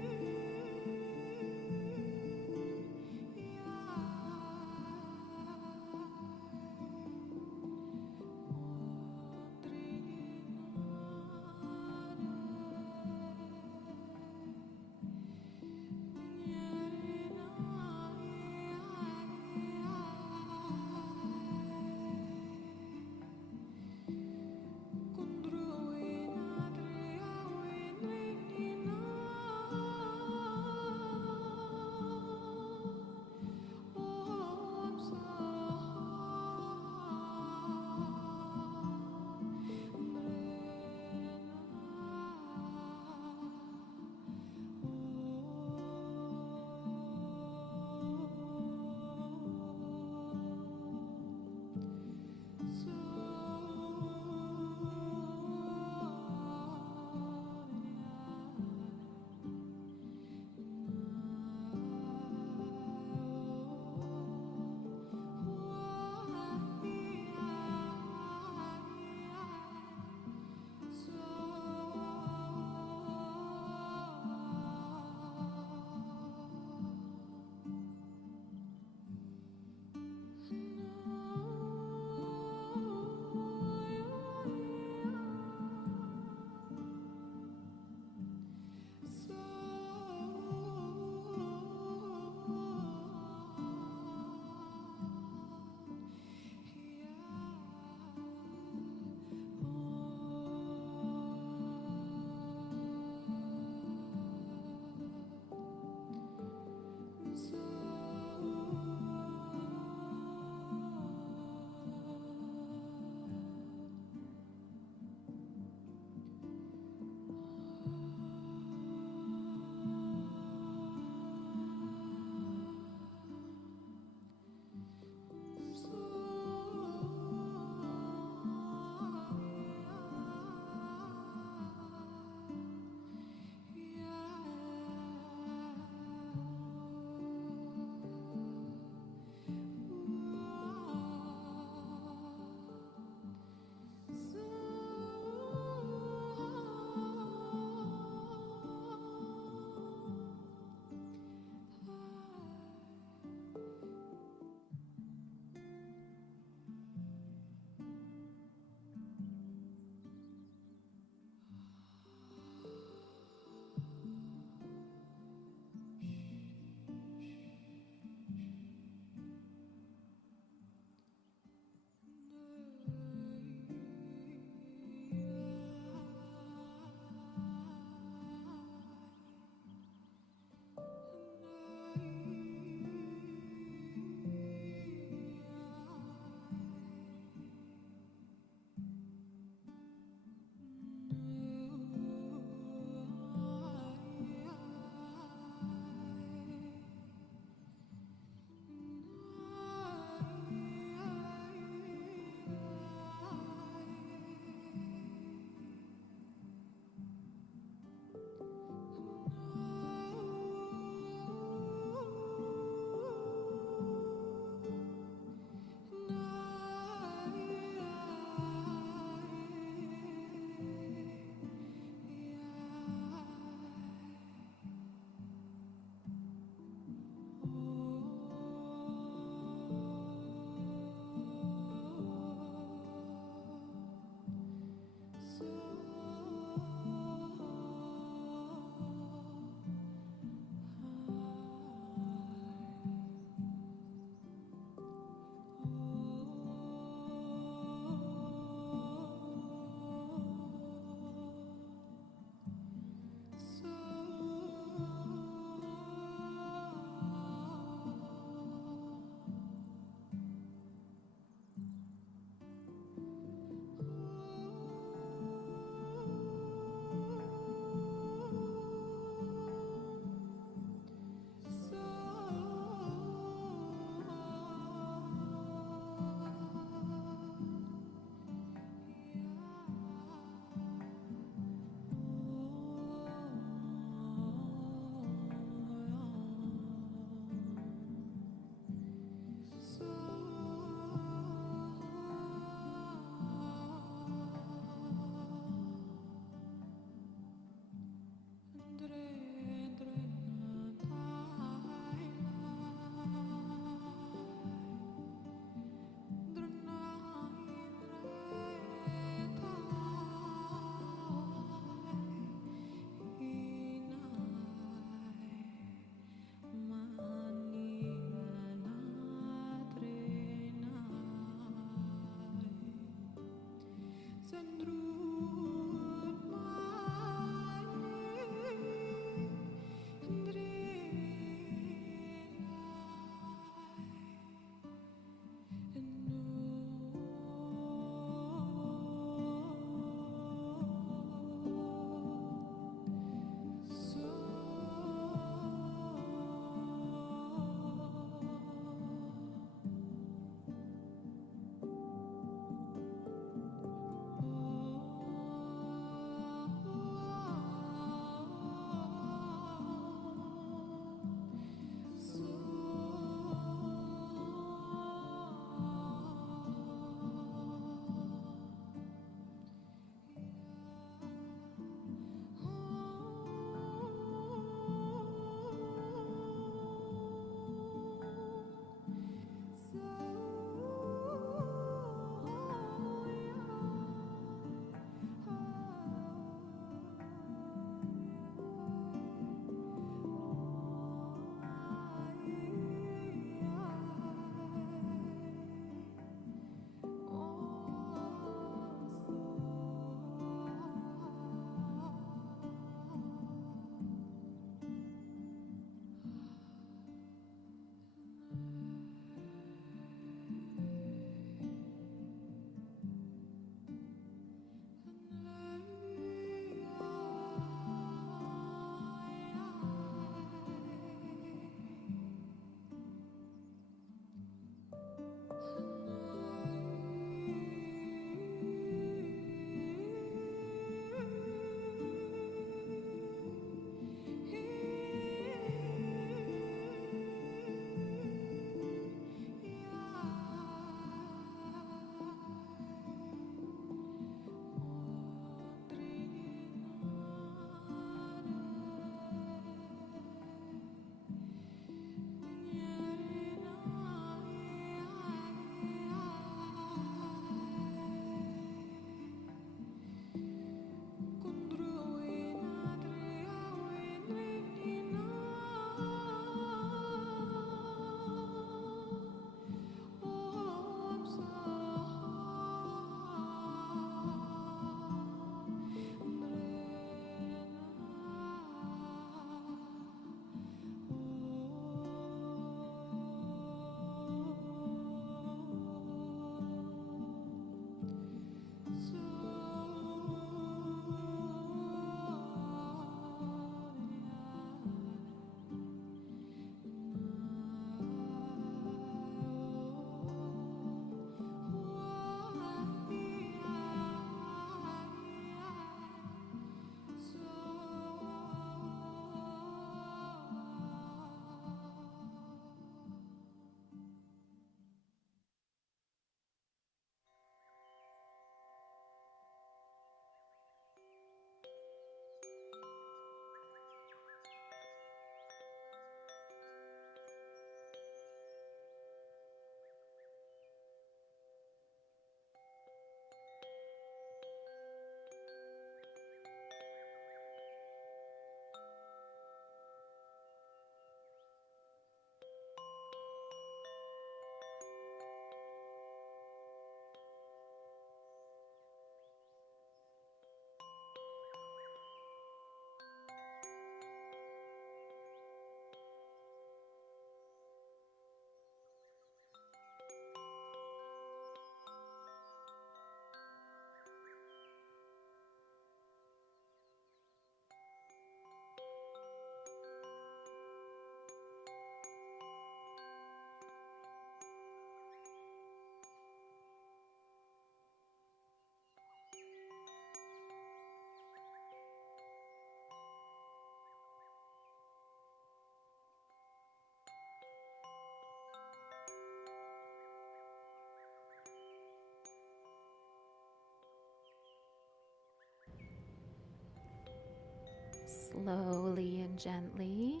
Slowly and gently.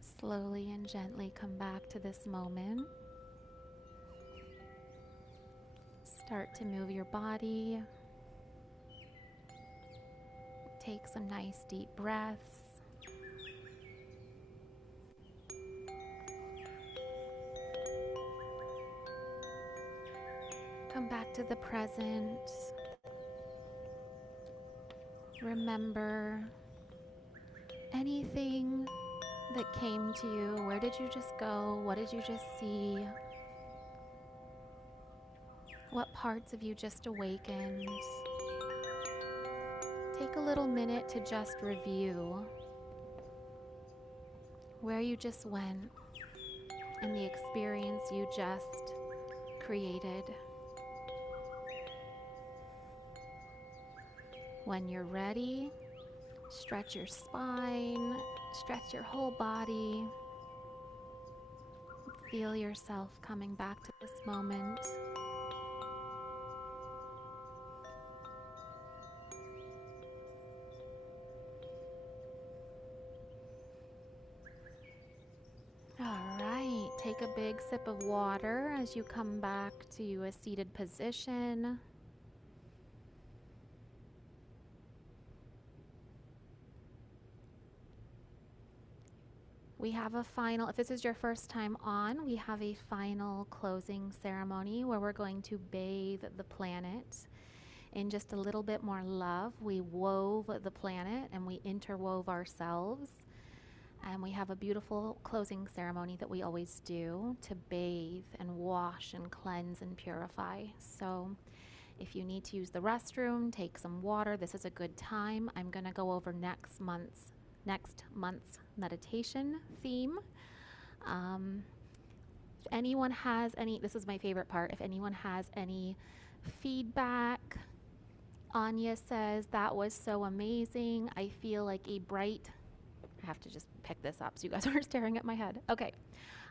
Slowly and gently come back to this moment. Start to move your body. Take some nice deep breaths. Come back to the present. Remember anything that came to you. Where did you just go? What did you just see? What parts of you just awakened? Take a little minute to just review where you just went and the experience you just created. When you're ready, stretch your spine, stretch your whole body. Feel yourself coming back to this moment. All right, take a big sip of water as you come back to a seated position. We have a final, if this is your first time on, we have a final closing ceremony where we're going to bathe the planet in just a little bit more love. We wove the planet and we interwove ourselves. And we have a beautiful closing ceremony that we always do to bathe and wash and cleanse and purify. So if you need to use the restroom, take some water. This is a good time. I'm going to go over next month's meditation theme. If anyone has any, this is my favorite part, if anyone has any feedback, Anya says, that was so amazing. I feel like a bright, I have to just pick this up so you guys aren't staring at my head. Okay.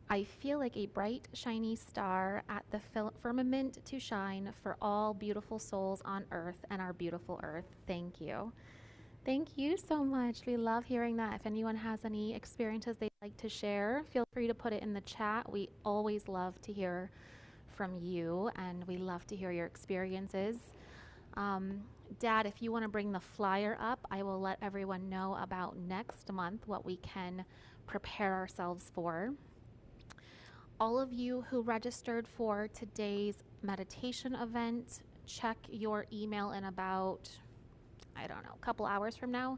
I feel like a bright, shiny star at the firmament to shine for all beautiful souls on earth and our beautiful earth. Thank you. Thank you so much. We love hearing that. If anyone has any experiences they'd like to share, feel free to put it in the chat. We always love to hear from you, and we love to hear your experiences. Dad, if you want to bring the flyer up, I will let everyone know about next month, what we can prepare ourselves for. All of you who registered for today's meditation event, check your email in about, I don't know, a couple hours from now,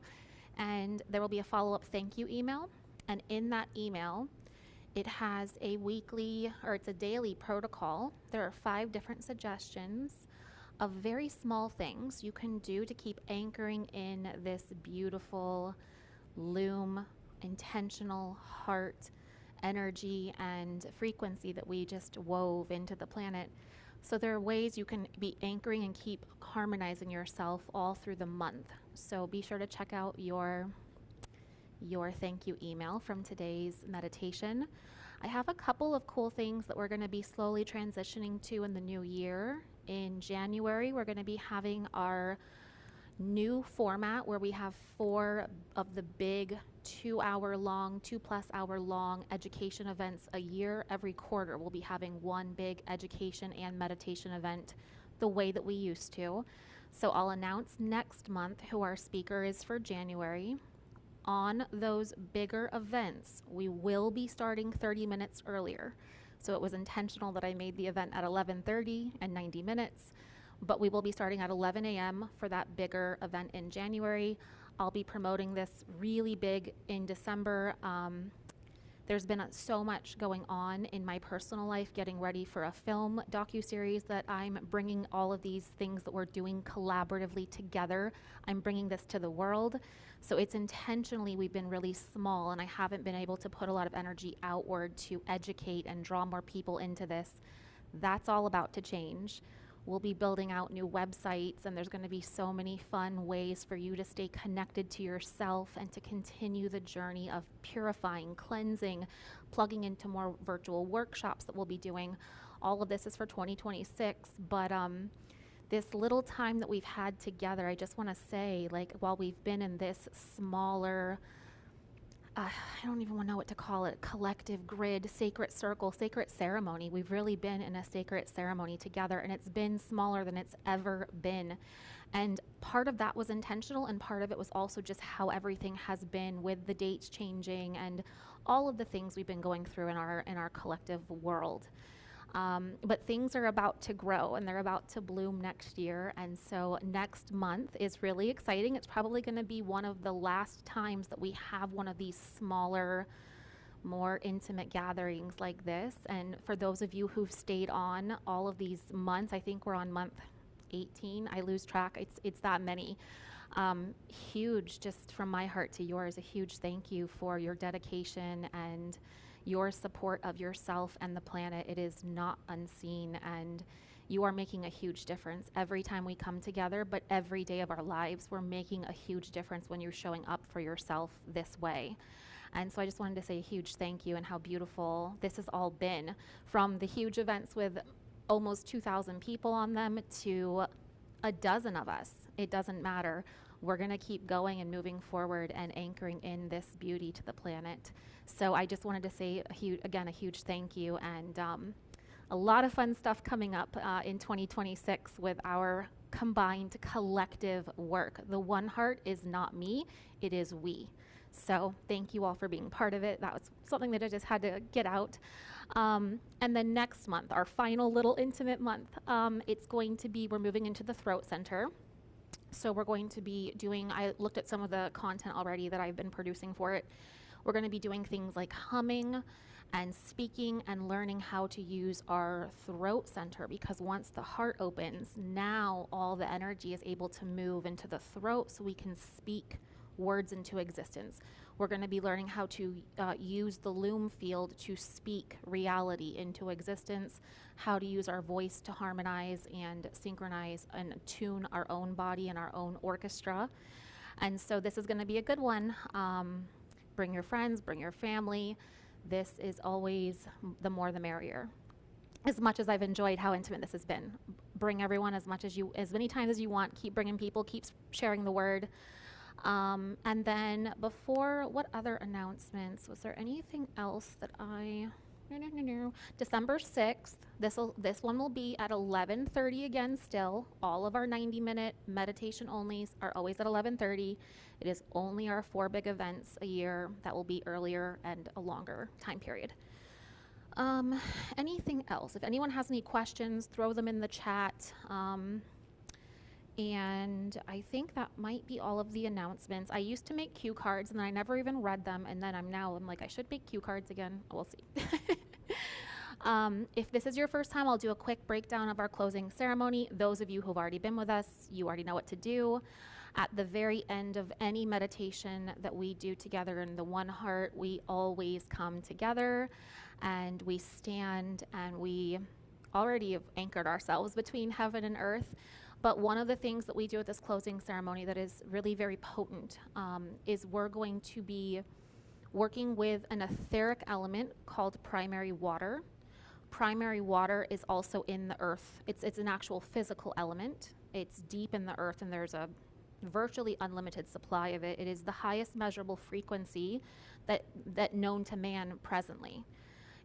and there will be a follow-up thank you email. And in that email, it has a weekly, or it's a daily protocol. There are 5 different suggestions of very small things you can do to keep anchoring in this beautiful Loom, intentional heart energy and frequency that we just wove into the planet. So there are ways you can be anchoring and keep harmonizing yourself all through the month. So be sure to check out your thank you email from today's meditation. I have a couple of cool things that we're going to be slowly transitioning to in the new year. In January, we're going to be having our new format where we have 4 of the big 2+ hour long education events a year. Every quarter, we'll be having one big education and meditation event the way that we used to. So I'll announce next month who our speaker is for January. On those bigger events, we will be starting 30 minutes earlier. So it was intentional that I made the event at 11:30 and 90 minutes, but we will be starting at 11 a.m. for that bigger event in January. I'll be promoting this really big in December. There's been so much going on in my personal life, getting ready for a film docuseries that I'm bringing all of these things that we're doing collaboratively together. I'm bringing this to the world. So it's intentionally, we've been really small, and I haven't been able to put a lot of energy outward to educate and draw more people into this. That's all about to change. We'll be building out new websites, and there's going to be so many fun ways for you to stay connected to yourself and to continue the journey of purifying, cleansing, plugging into more virtual workshops that we'll be doing. All of this is for 2026, but this little time that we've had together, I just want to say, like, while we've been in this smaller, I don't even know what to call it, collective grid, sacred circle, sacred ceremony. We've really been in a sacred ceremony together, and it's been smaller than it's ever been. And part of that was intentional, and part of it was also just how everything has been with the dates changing and all of the things we've been going through in our collective world. But things are about to grow and they're about to bloom next year. And so next month is really exciting. It's probably going to be one of the last times that we have one of these smaller, more intimate gatherings like this. And for those of you who've stayed on all of these months, I think we're on month 18. I lose track. It's that many. Huge, just from my heart to yours, a huge thank you for your dedication and your support of yourself and the planet. It is not unseen, and you are making a huge difference every time we come together, but every day of our lives, we're making a huge difference when you're showing up for yourself this way. And so I just wanted to say a huge thank you and how beautiful this has all been, from the huge events with almost 2,000 people on them to a dozen of us. It doesn't matter. We're going to keep going and moving forward and anchoring in this beauty to the planet. So I just wanted to say, a huge thank you, and a lot of fun stuff coming up in 2026 with our combined collective work. The one heart is not me, it is we. So thank you all for being part of it. That was something that I just had to get out. And then next month, our final little intimate month, it's going to be, we're moving into the Throat Center. So we're going to be doing, I looked at some of the content already that I've been producing for it. We're going to be doing things like humming and speaking and learning how to use our throat center, because once the heart opens, now all the energy is able to move into the throat so we can speak words into existence. We're going to be learning how to use the Loom field to speak reality into existence, how to use our voice to harmonize and synchronize and tune our own body and our own orchestra. And so this is going to be a good one. Bring your friends, bring your family. This is always the more the merrier. As much as I've enjoyed how intimate this has been, bring everyone as many times as you want. Keep bringing people, keep sharing the word. And then what other announcements? Was there anything else that December 6th, this one will be at 11:30 again still. All of our 90-minute meditation onlys are always at 11:30. It is only our 4 big events a year that will be earlier and a longer time period. Anything else? If anyone has any questions, throw them in the chat. And I think that might be all of the announcements. I used to make cue cards and then I never even read them, and then I'm like, I should make cue cards again. We'll see. If this is your first time, I'll do a quick breakdown of our closing ceremony. Those of you who've already been with us, you already know what to do. At the very end of any meditation that we do together in the one heart, we always come together and we stand, and we already have anchored ourselves between heaven and earth. But one of the things that we do at this closing ceremony that is really very potent is we're going to be working with an etheric element called primary water. Primary water is also in the earth. It's an actual physical element. It's deep in the earth, and there's a virtually unlimited supply of it. It is the highest measurable frequency that known to man presently.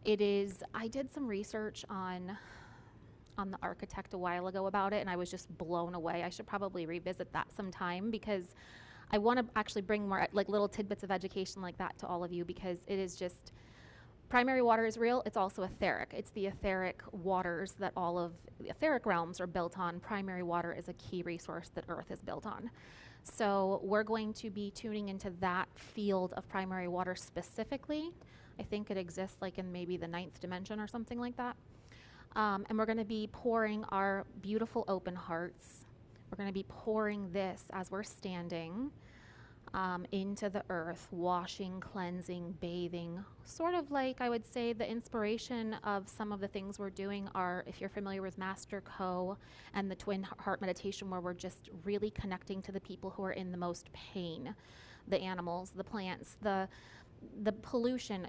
I did some research on the architect a while ago about it, and I was just blown away. I should probably revisit that sometime, because I want to actually bring more like little tidbits of education like that to all of you, because it is just, primary water is real. It's also etheric. It's the etheric waters that all of the etheric realms are built on. Primary water is a key resource that Earth is built on. So we're going to be tuning into that field of primary water specifically. I think it exists like in maybe the 9th dimension or something like that. And we're going to be pouring our beautiful open hearts. We're going to be pouring this as we're standing into the earth, washing, cleansing, bathing. Sort of like, I would say, the inspiration of some of the things we're doing are, if you're familiar with Master Co. and the Twin Heart Meditation, where we're just really connecting to the people who are in the most pain, the animals, the plants, the pollution,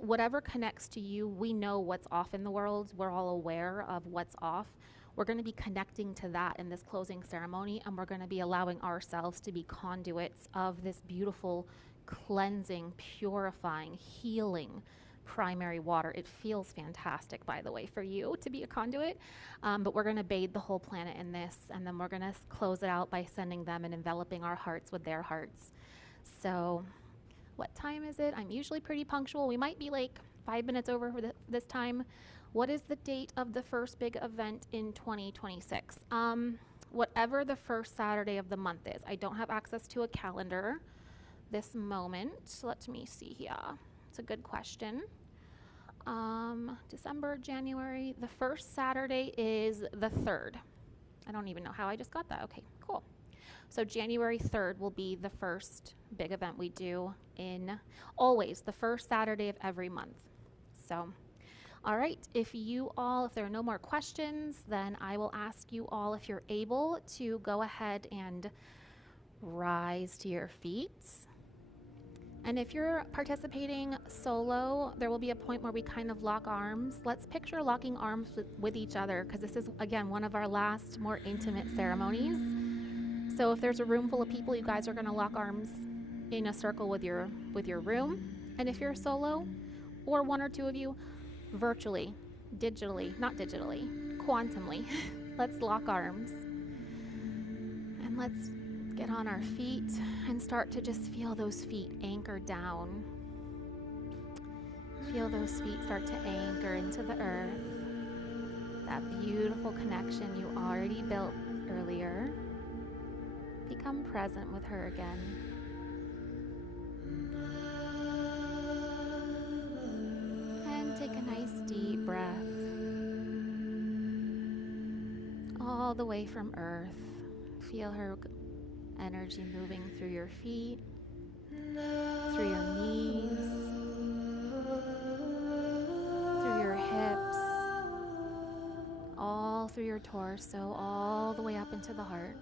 whatever connects to you. We know what's off in the world. We're all aware of what's off. We're going to be connecting to that in this closing ceremony, and we're going to be allowing ourselves to be conduits of this beautiful, cleansing, purifying, healing primary water. It feels fantastic, by the way, for you to be a conduit, but we're going to bathe the whole planet in this, and then we're going to close it out by sending them and enveloping our hearts with their hearts. So what time is it? I'm usually pretty punctual. We might be like 5 minutes over for this time. What is the date of the first big event in 2026? Whatever the first Saturday of the month is. I don't have access to a calendar this moment. Let me see here. It's a good question. December, January. The first Saturday is the 3rd. I don't even know how I just got that. Okay, cool. So January 3rd will be the first big event we do in always the first Saturday of every month. So, all right, if there are no more questions, then I will ask you all if you're able to go ahead and rise to your feet. And if you're participating solo, there will be a point where we kind of lock arms. Let's picture locking arms with each other, because this is, again, one of our last more intimate ceremonies. So if there's a room full of people, you guys are going to lock arms in a circle with your room. And if you're solo, or one or two of you, virtually, digitally, not digitally, quantumly, let's lock arms. And let's get on our feet and start to just feel those feet anchor down. Feel those feet start to anchor into the earth. That beautiful connection you already built earlier. Become present with her again. And take a nice deep breath. All the way from earth. Feel her energy moving through your feet, through your knees, through your hips, all through your torso, all the way up into the heart.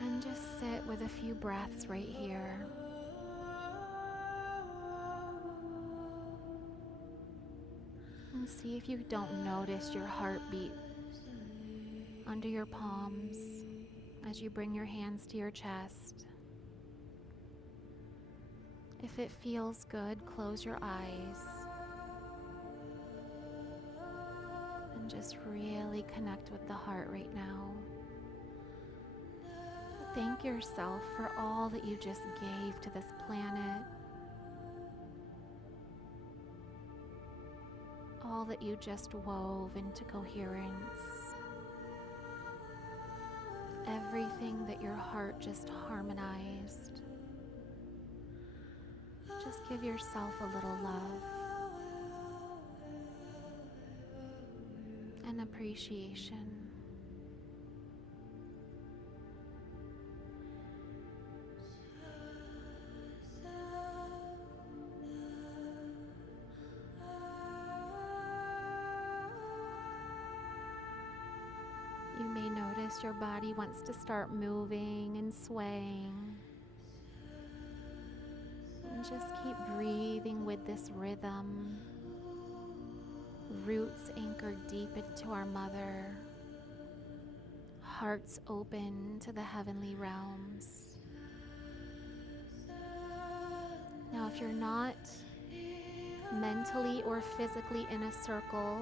And just sit with a few breaths right here. And see if you don't notice your heartbeat under your palms as you bring your hands to your chest. If it feels good, close your eyes and just really connect with the heart right now. Thank yourself for all that you just gave to this planet. All that you just wove into coherence. Everything that your heart just harmonized. Just give yourself a little love and appreciation. You may notice your body wants to start moving and swaying. And just keep breathing with this rhythm. Roots anchored deep into our mother. Hearts open to the heavenly realms. Now, if you're not mentally or physically in a circle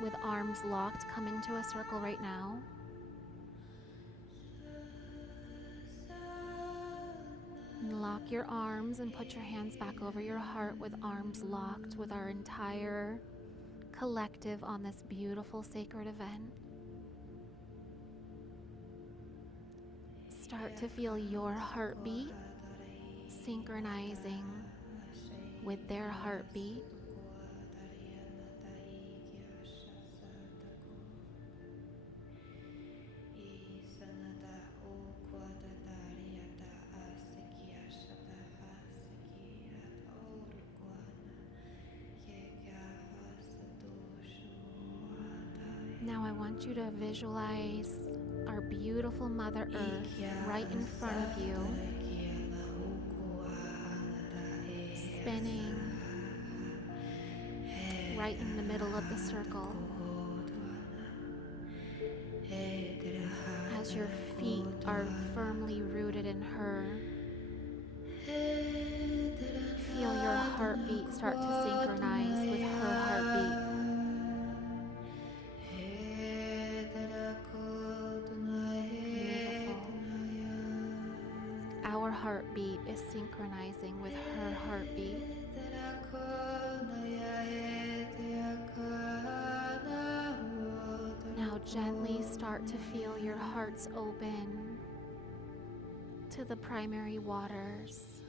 with arms locked, come into a circle right now. And lock your arms and put your hands back over your heart with arms locked with our entire collective on this beautiful sacred event. Start to feel your heartbeat synchronizing with their heartbeat. Now I want you to visualize our beautiful Mother Earth right in front of you, spinning right in the middle of the circle. As your feet are firmly rooted in her, feel your heartbeat start to synchronize with her heartbeat. Beautiful. Our heartbeat is synchronizing with her heartbeat. Now gently start to feel your hearts open to the primary waters.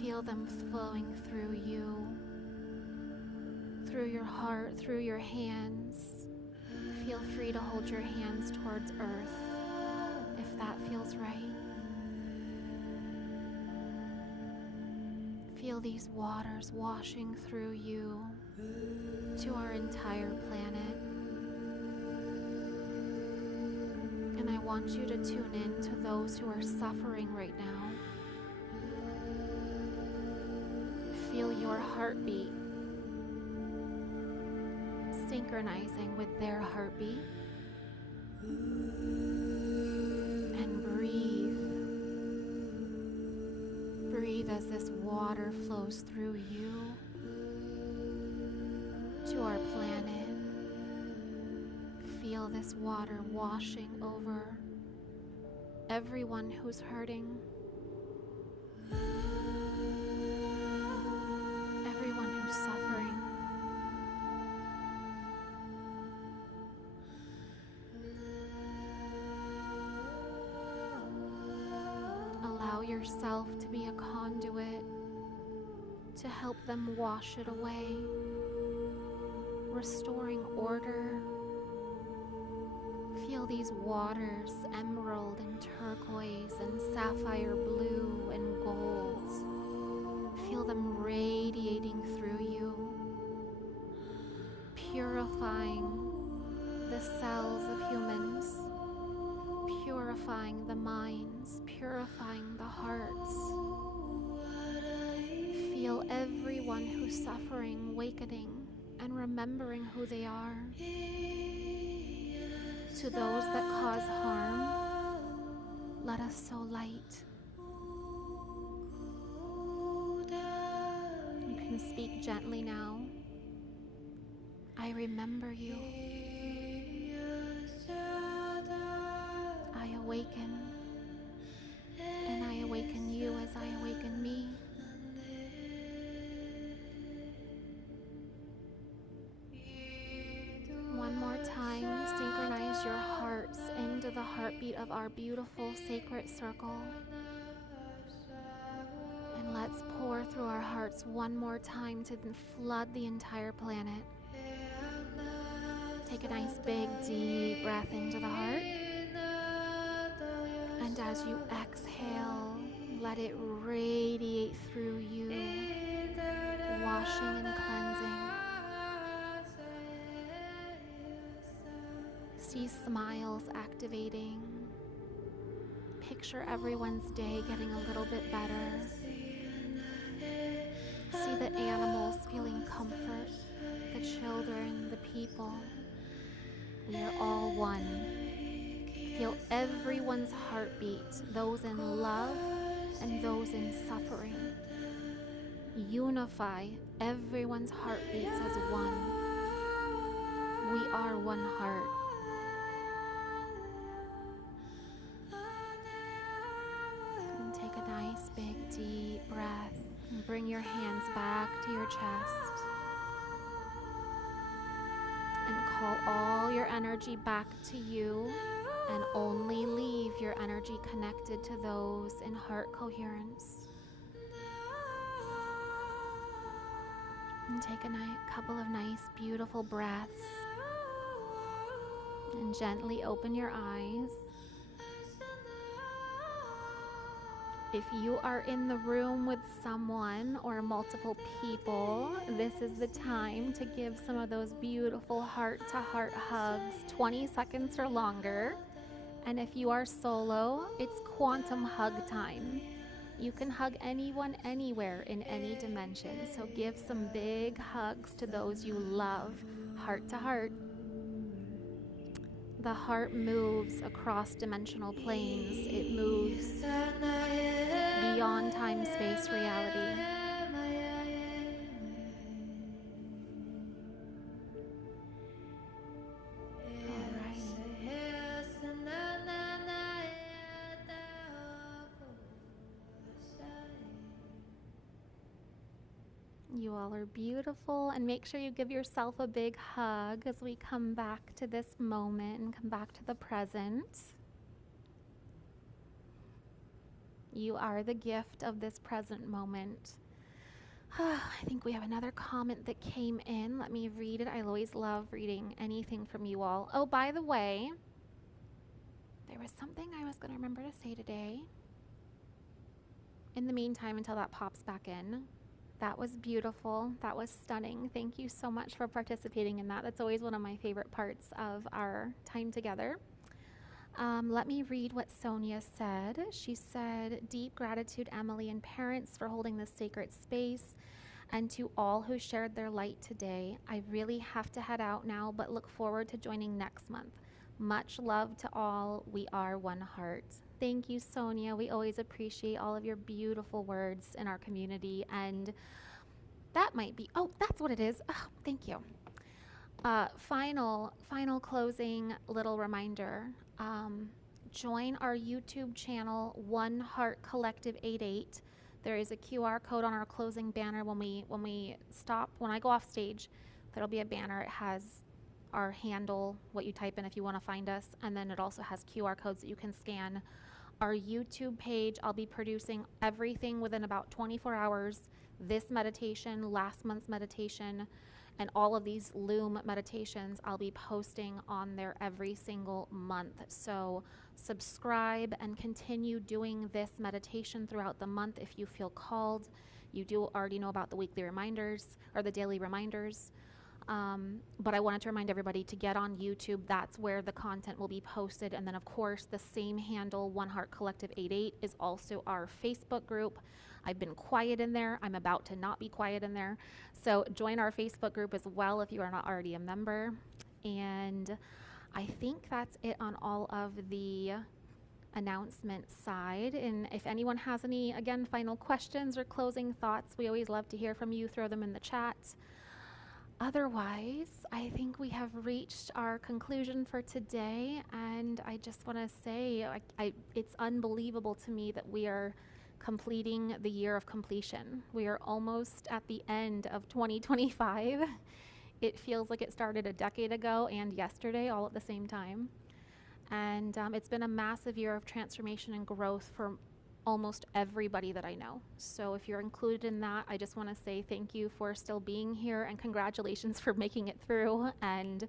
Feel them flowing through you, through your heart, through your hands. Feel free to hold your hands towards earth if that feels right. Feel these waters washing through you to our entire planet. And I want you to tune in to those who are suffering right now. Feel your heartbeat synchronizing with their heartbeat. And breathe. Breathe as this water flows through you to our planet. Feel this water washing over everyone who's hurting, everyone who's suffering. Allow yourself to be a conduit to help them wash it away, restoring order. Feel these waters, emerald and turquoise and sapphire blue and gold. Feel them radiating through you, purifying the cells of humans, purifying the minds, purifying the hearts. Feel everyone who's suffering awakening and remembering who they are. To those that cause harm, let us sow light. You can speak gently now. I remember you. I awaken, and I awaken you as I awaken me. One more time, synchronize your hearts into the heartbeat of our beautiful sacred circle. And let's pour through our hearts one more time to flood the entire planet. Take a nice big deep breath into the heart. And as you exhale, let it radiate through you, washing and cleansing. See smiles activating. Picture everyone's day getting a little bit better. See the animals feeling comfort, the children, the people. We are all one. Feel everyone's heartbeat, those in love and those in suffering. Unify everyone's heartbeats as one. We are one heart. And take a nice big deep breath and bring your hands back to your chest. And call all your energy back to you, and only leave your energy connected to those in heart coherence. And take a couple of nice, beautiful breaths. And gently open your eyes. If you are in the room with someone or multiple people, this is the time to give some of those beautiful heart-to-heart hugs, 20 seconds or longer. And if you are solo, it's quantum hug time. You can hug anyone, anywhere, in any dimension. So give some big hugs to those you love, heart to heart. The heart moves across dimensional planes. It moves beyond time, space, reality. All right. You all are beautiful, and make sure you give yourself a big hug as we come back to this moment and come back to the present. You are the gift of this present moment. I think we have another comment that came in. Let me read it. I always love reading anything from you all. Oh, by the way, there was something I was going to remember to say today. In the meantime, until that pops back in, that was beautiful. That was stunning. Thank you so much for participating in that. That's always one of my favorite parts of our time together. Let me read what Sonia said. She said, deep gratitude, Emily and parents, for holding this sacred space, and to all who shared their light today. I really have to head out now, but look forward to joining next month. Much love to all. We are one heart. Thank you, Sonia. We always appreciate all of your beautiful words in our community. And that might be, oh, that's what it is. Oh, thank you. Final closing little reminder. Join our YouTube channel, One Heart Collective 88. There is a QR code on our closing banner when I go off stage. There'll be a banner. It has our handle, what you type in if you want to find us, and then it also has QR codes that you can scan. Our YouTube page, I'll be producing everything within about 24 hours. This meditation, last month's meditation, and all of these Loom meditations I'll be posting on there every single month. So subscribe and continue doing this meditation throughout the month if you feel called. You do already know about the weekly reminders or the daily reminders. But I wanted to remind everybody to get on YouTube. That's where the content will be posted. And then, of course, the same handle, One Heart Collective 88, is also our Facebook group. I've been quiet in there. I'm about to not be quiet in there. So join our Facebook group as well if you are not already a member. And I think that's it on all of the announcement side. And if anyone has any, again, final questions or closing thoughts, we always love to hear from you. Throw them in the chat. Otherwise, I think we have reached our conclusion for today, and I just want to say it's unbelievable to me that we are completing the year of completion. We are almost at the end of 2025. It feels like it started a decade ago and yesterday all at the same time. And it's been a massive year of transformation and growth for almost everybody that I know. So if you're included in that, I just want to say thank you for still being here and congratulations for making it through. And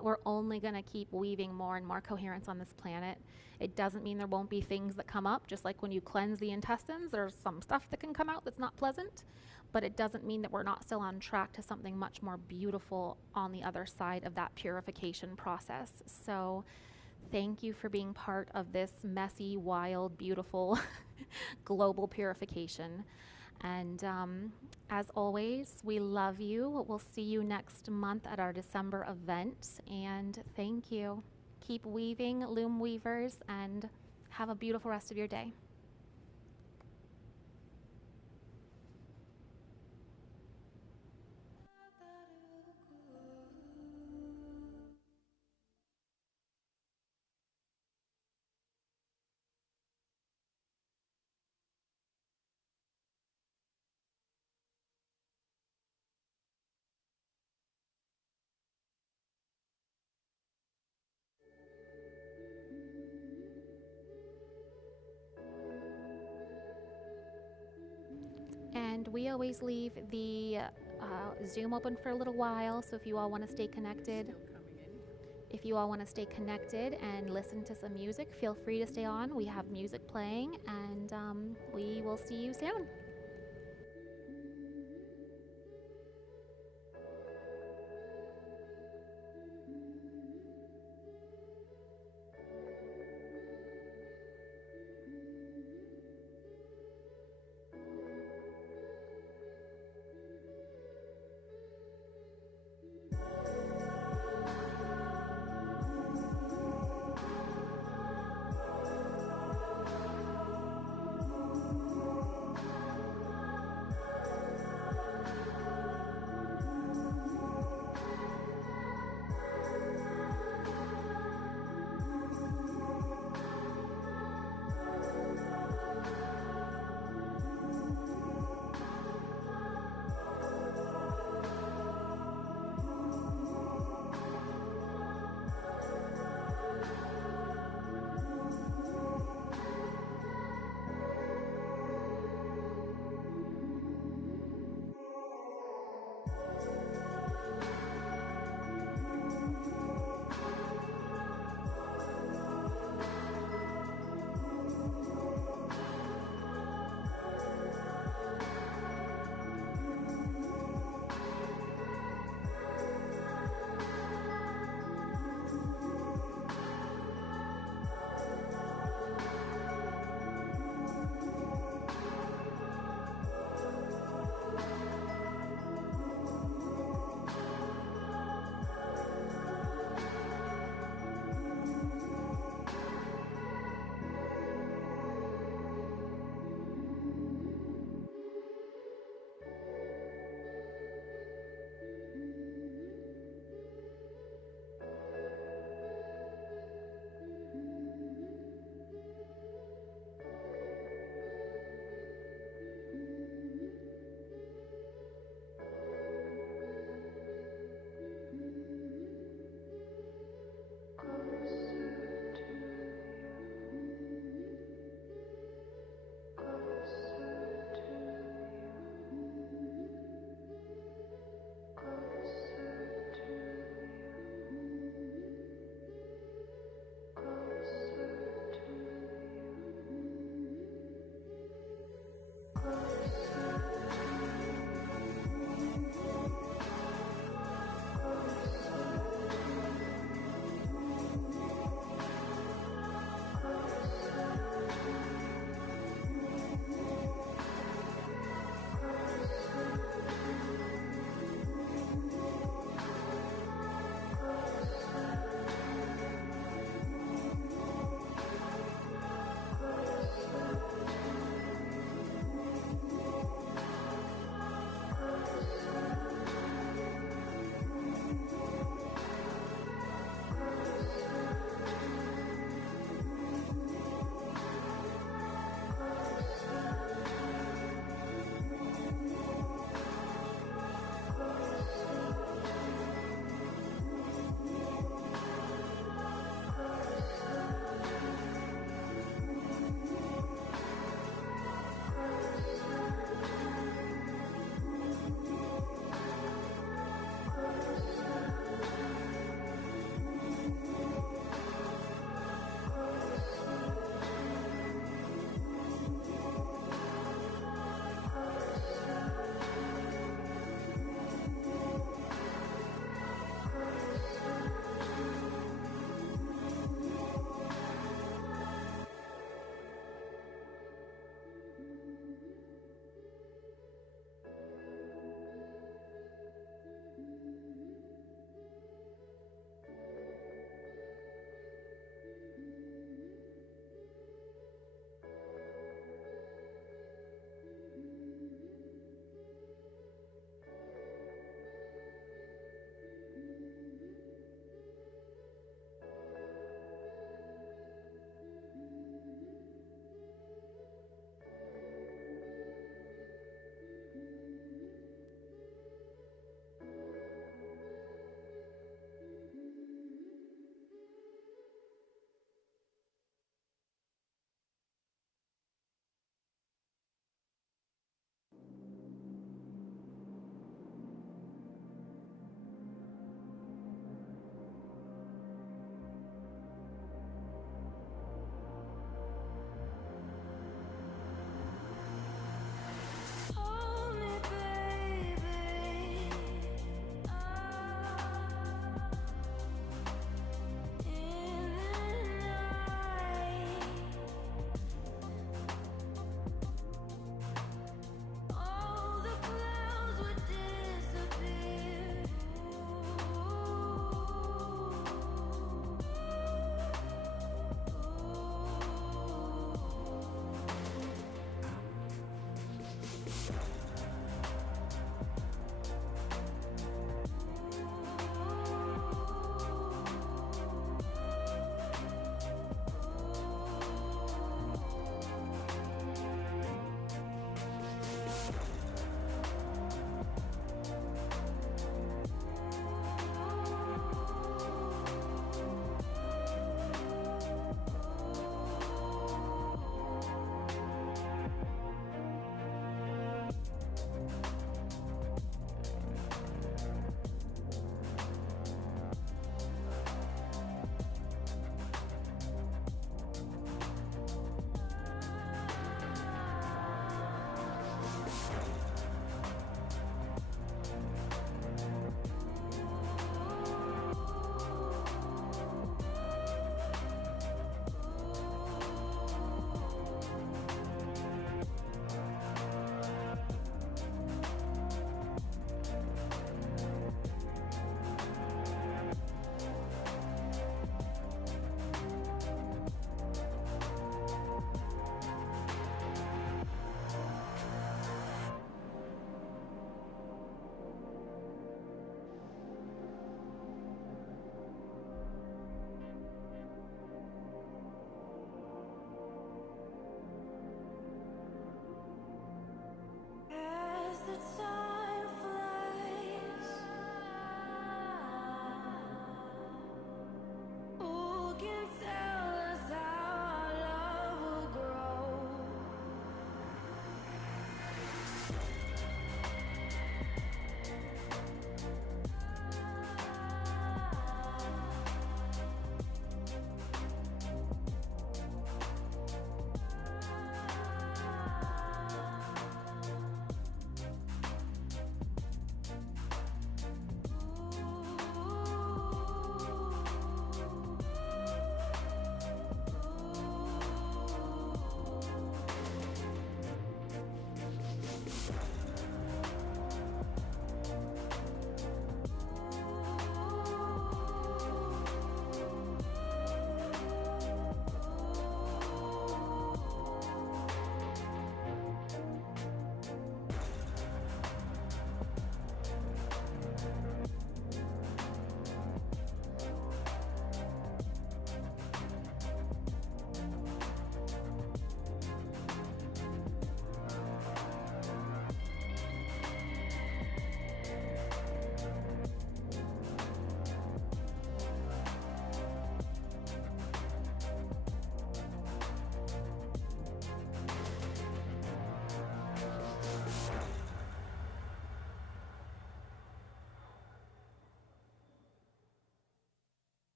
we're only going to keep weaving more and more coherence on this planet. It doesn't mean there won't be things that come up, just like when you cleanse the intestines, there's some stuff that can come out that's not pleasant, but it doesn't mean that we're not still on track to something much more beautiful on the other side of that purification process. So thank you for being part of this messy, wild, beautiful global purification. And as always, we love you. We'll see you next month at our December event. And thank you. Keep weaving, Loom weavers, and have a beautiful rest of your day. And we always leave the Zoom open for a little while, so if you all want to stay connected, and listen to some music, feel free to stay on. We have music playing, and we will see you soon.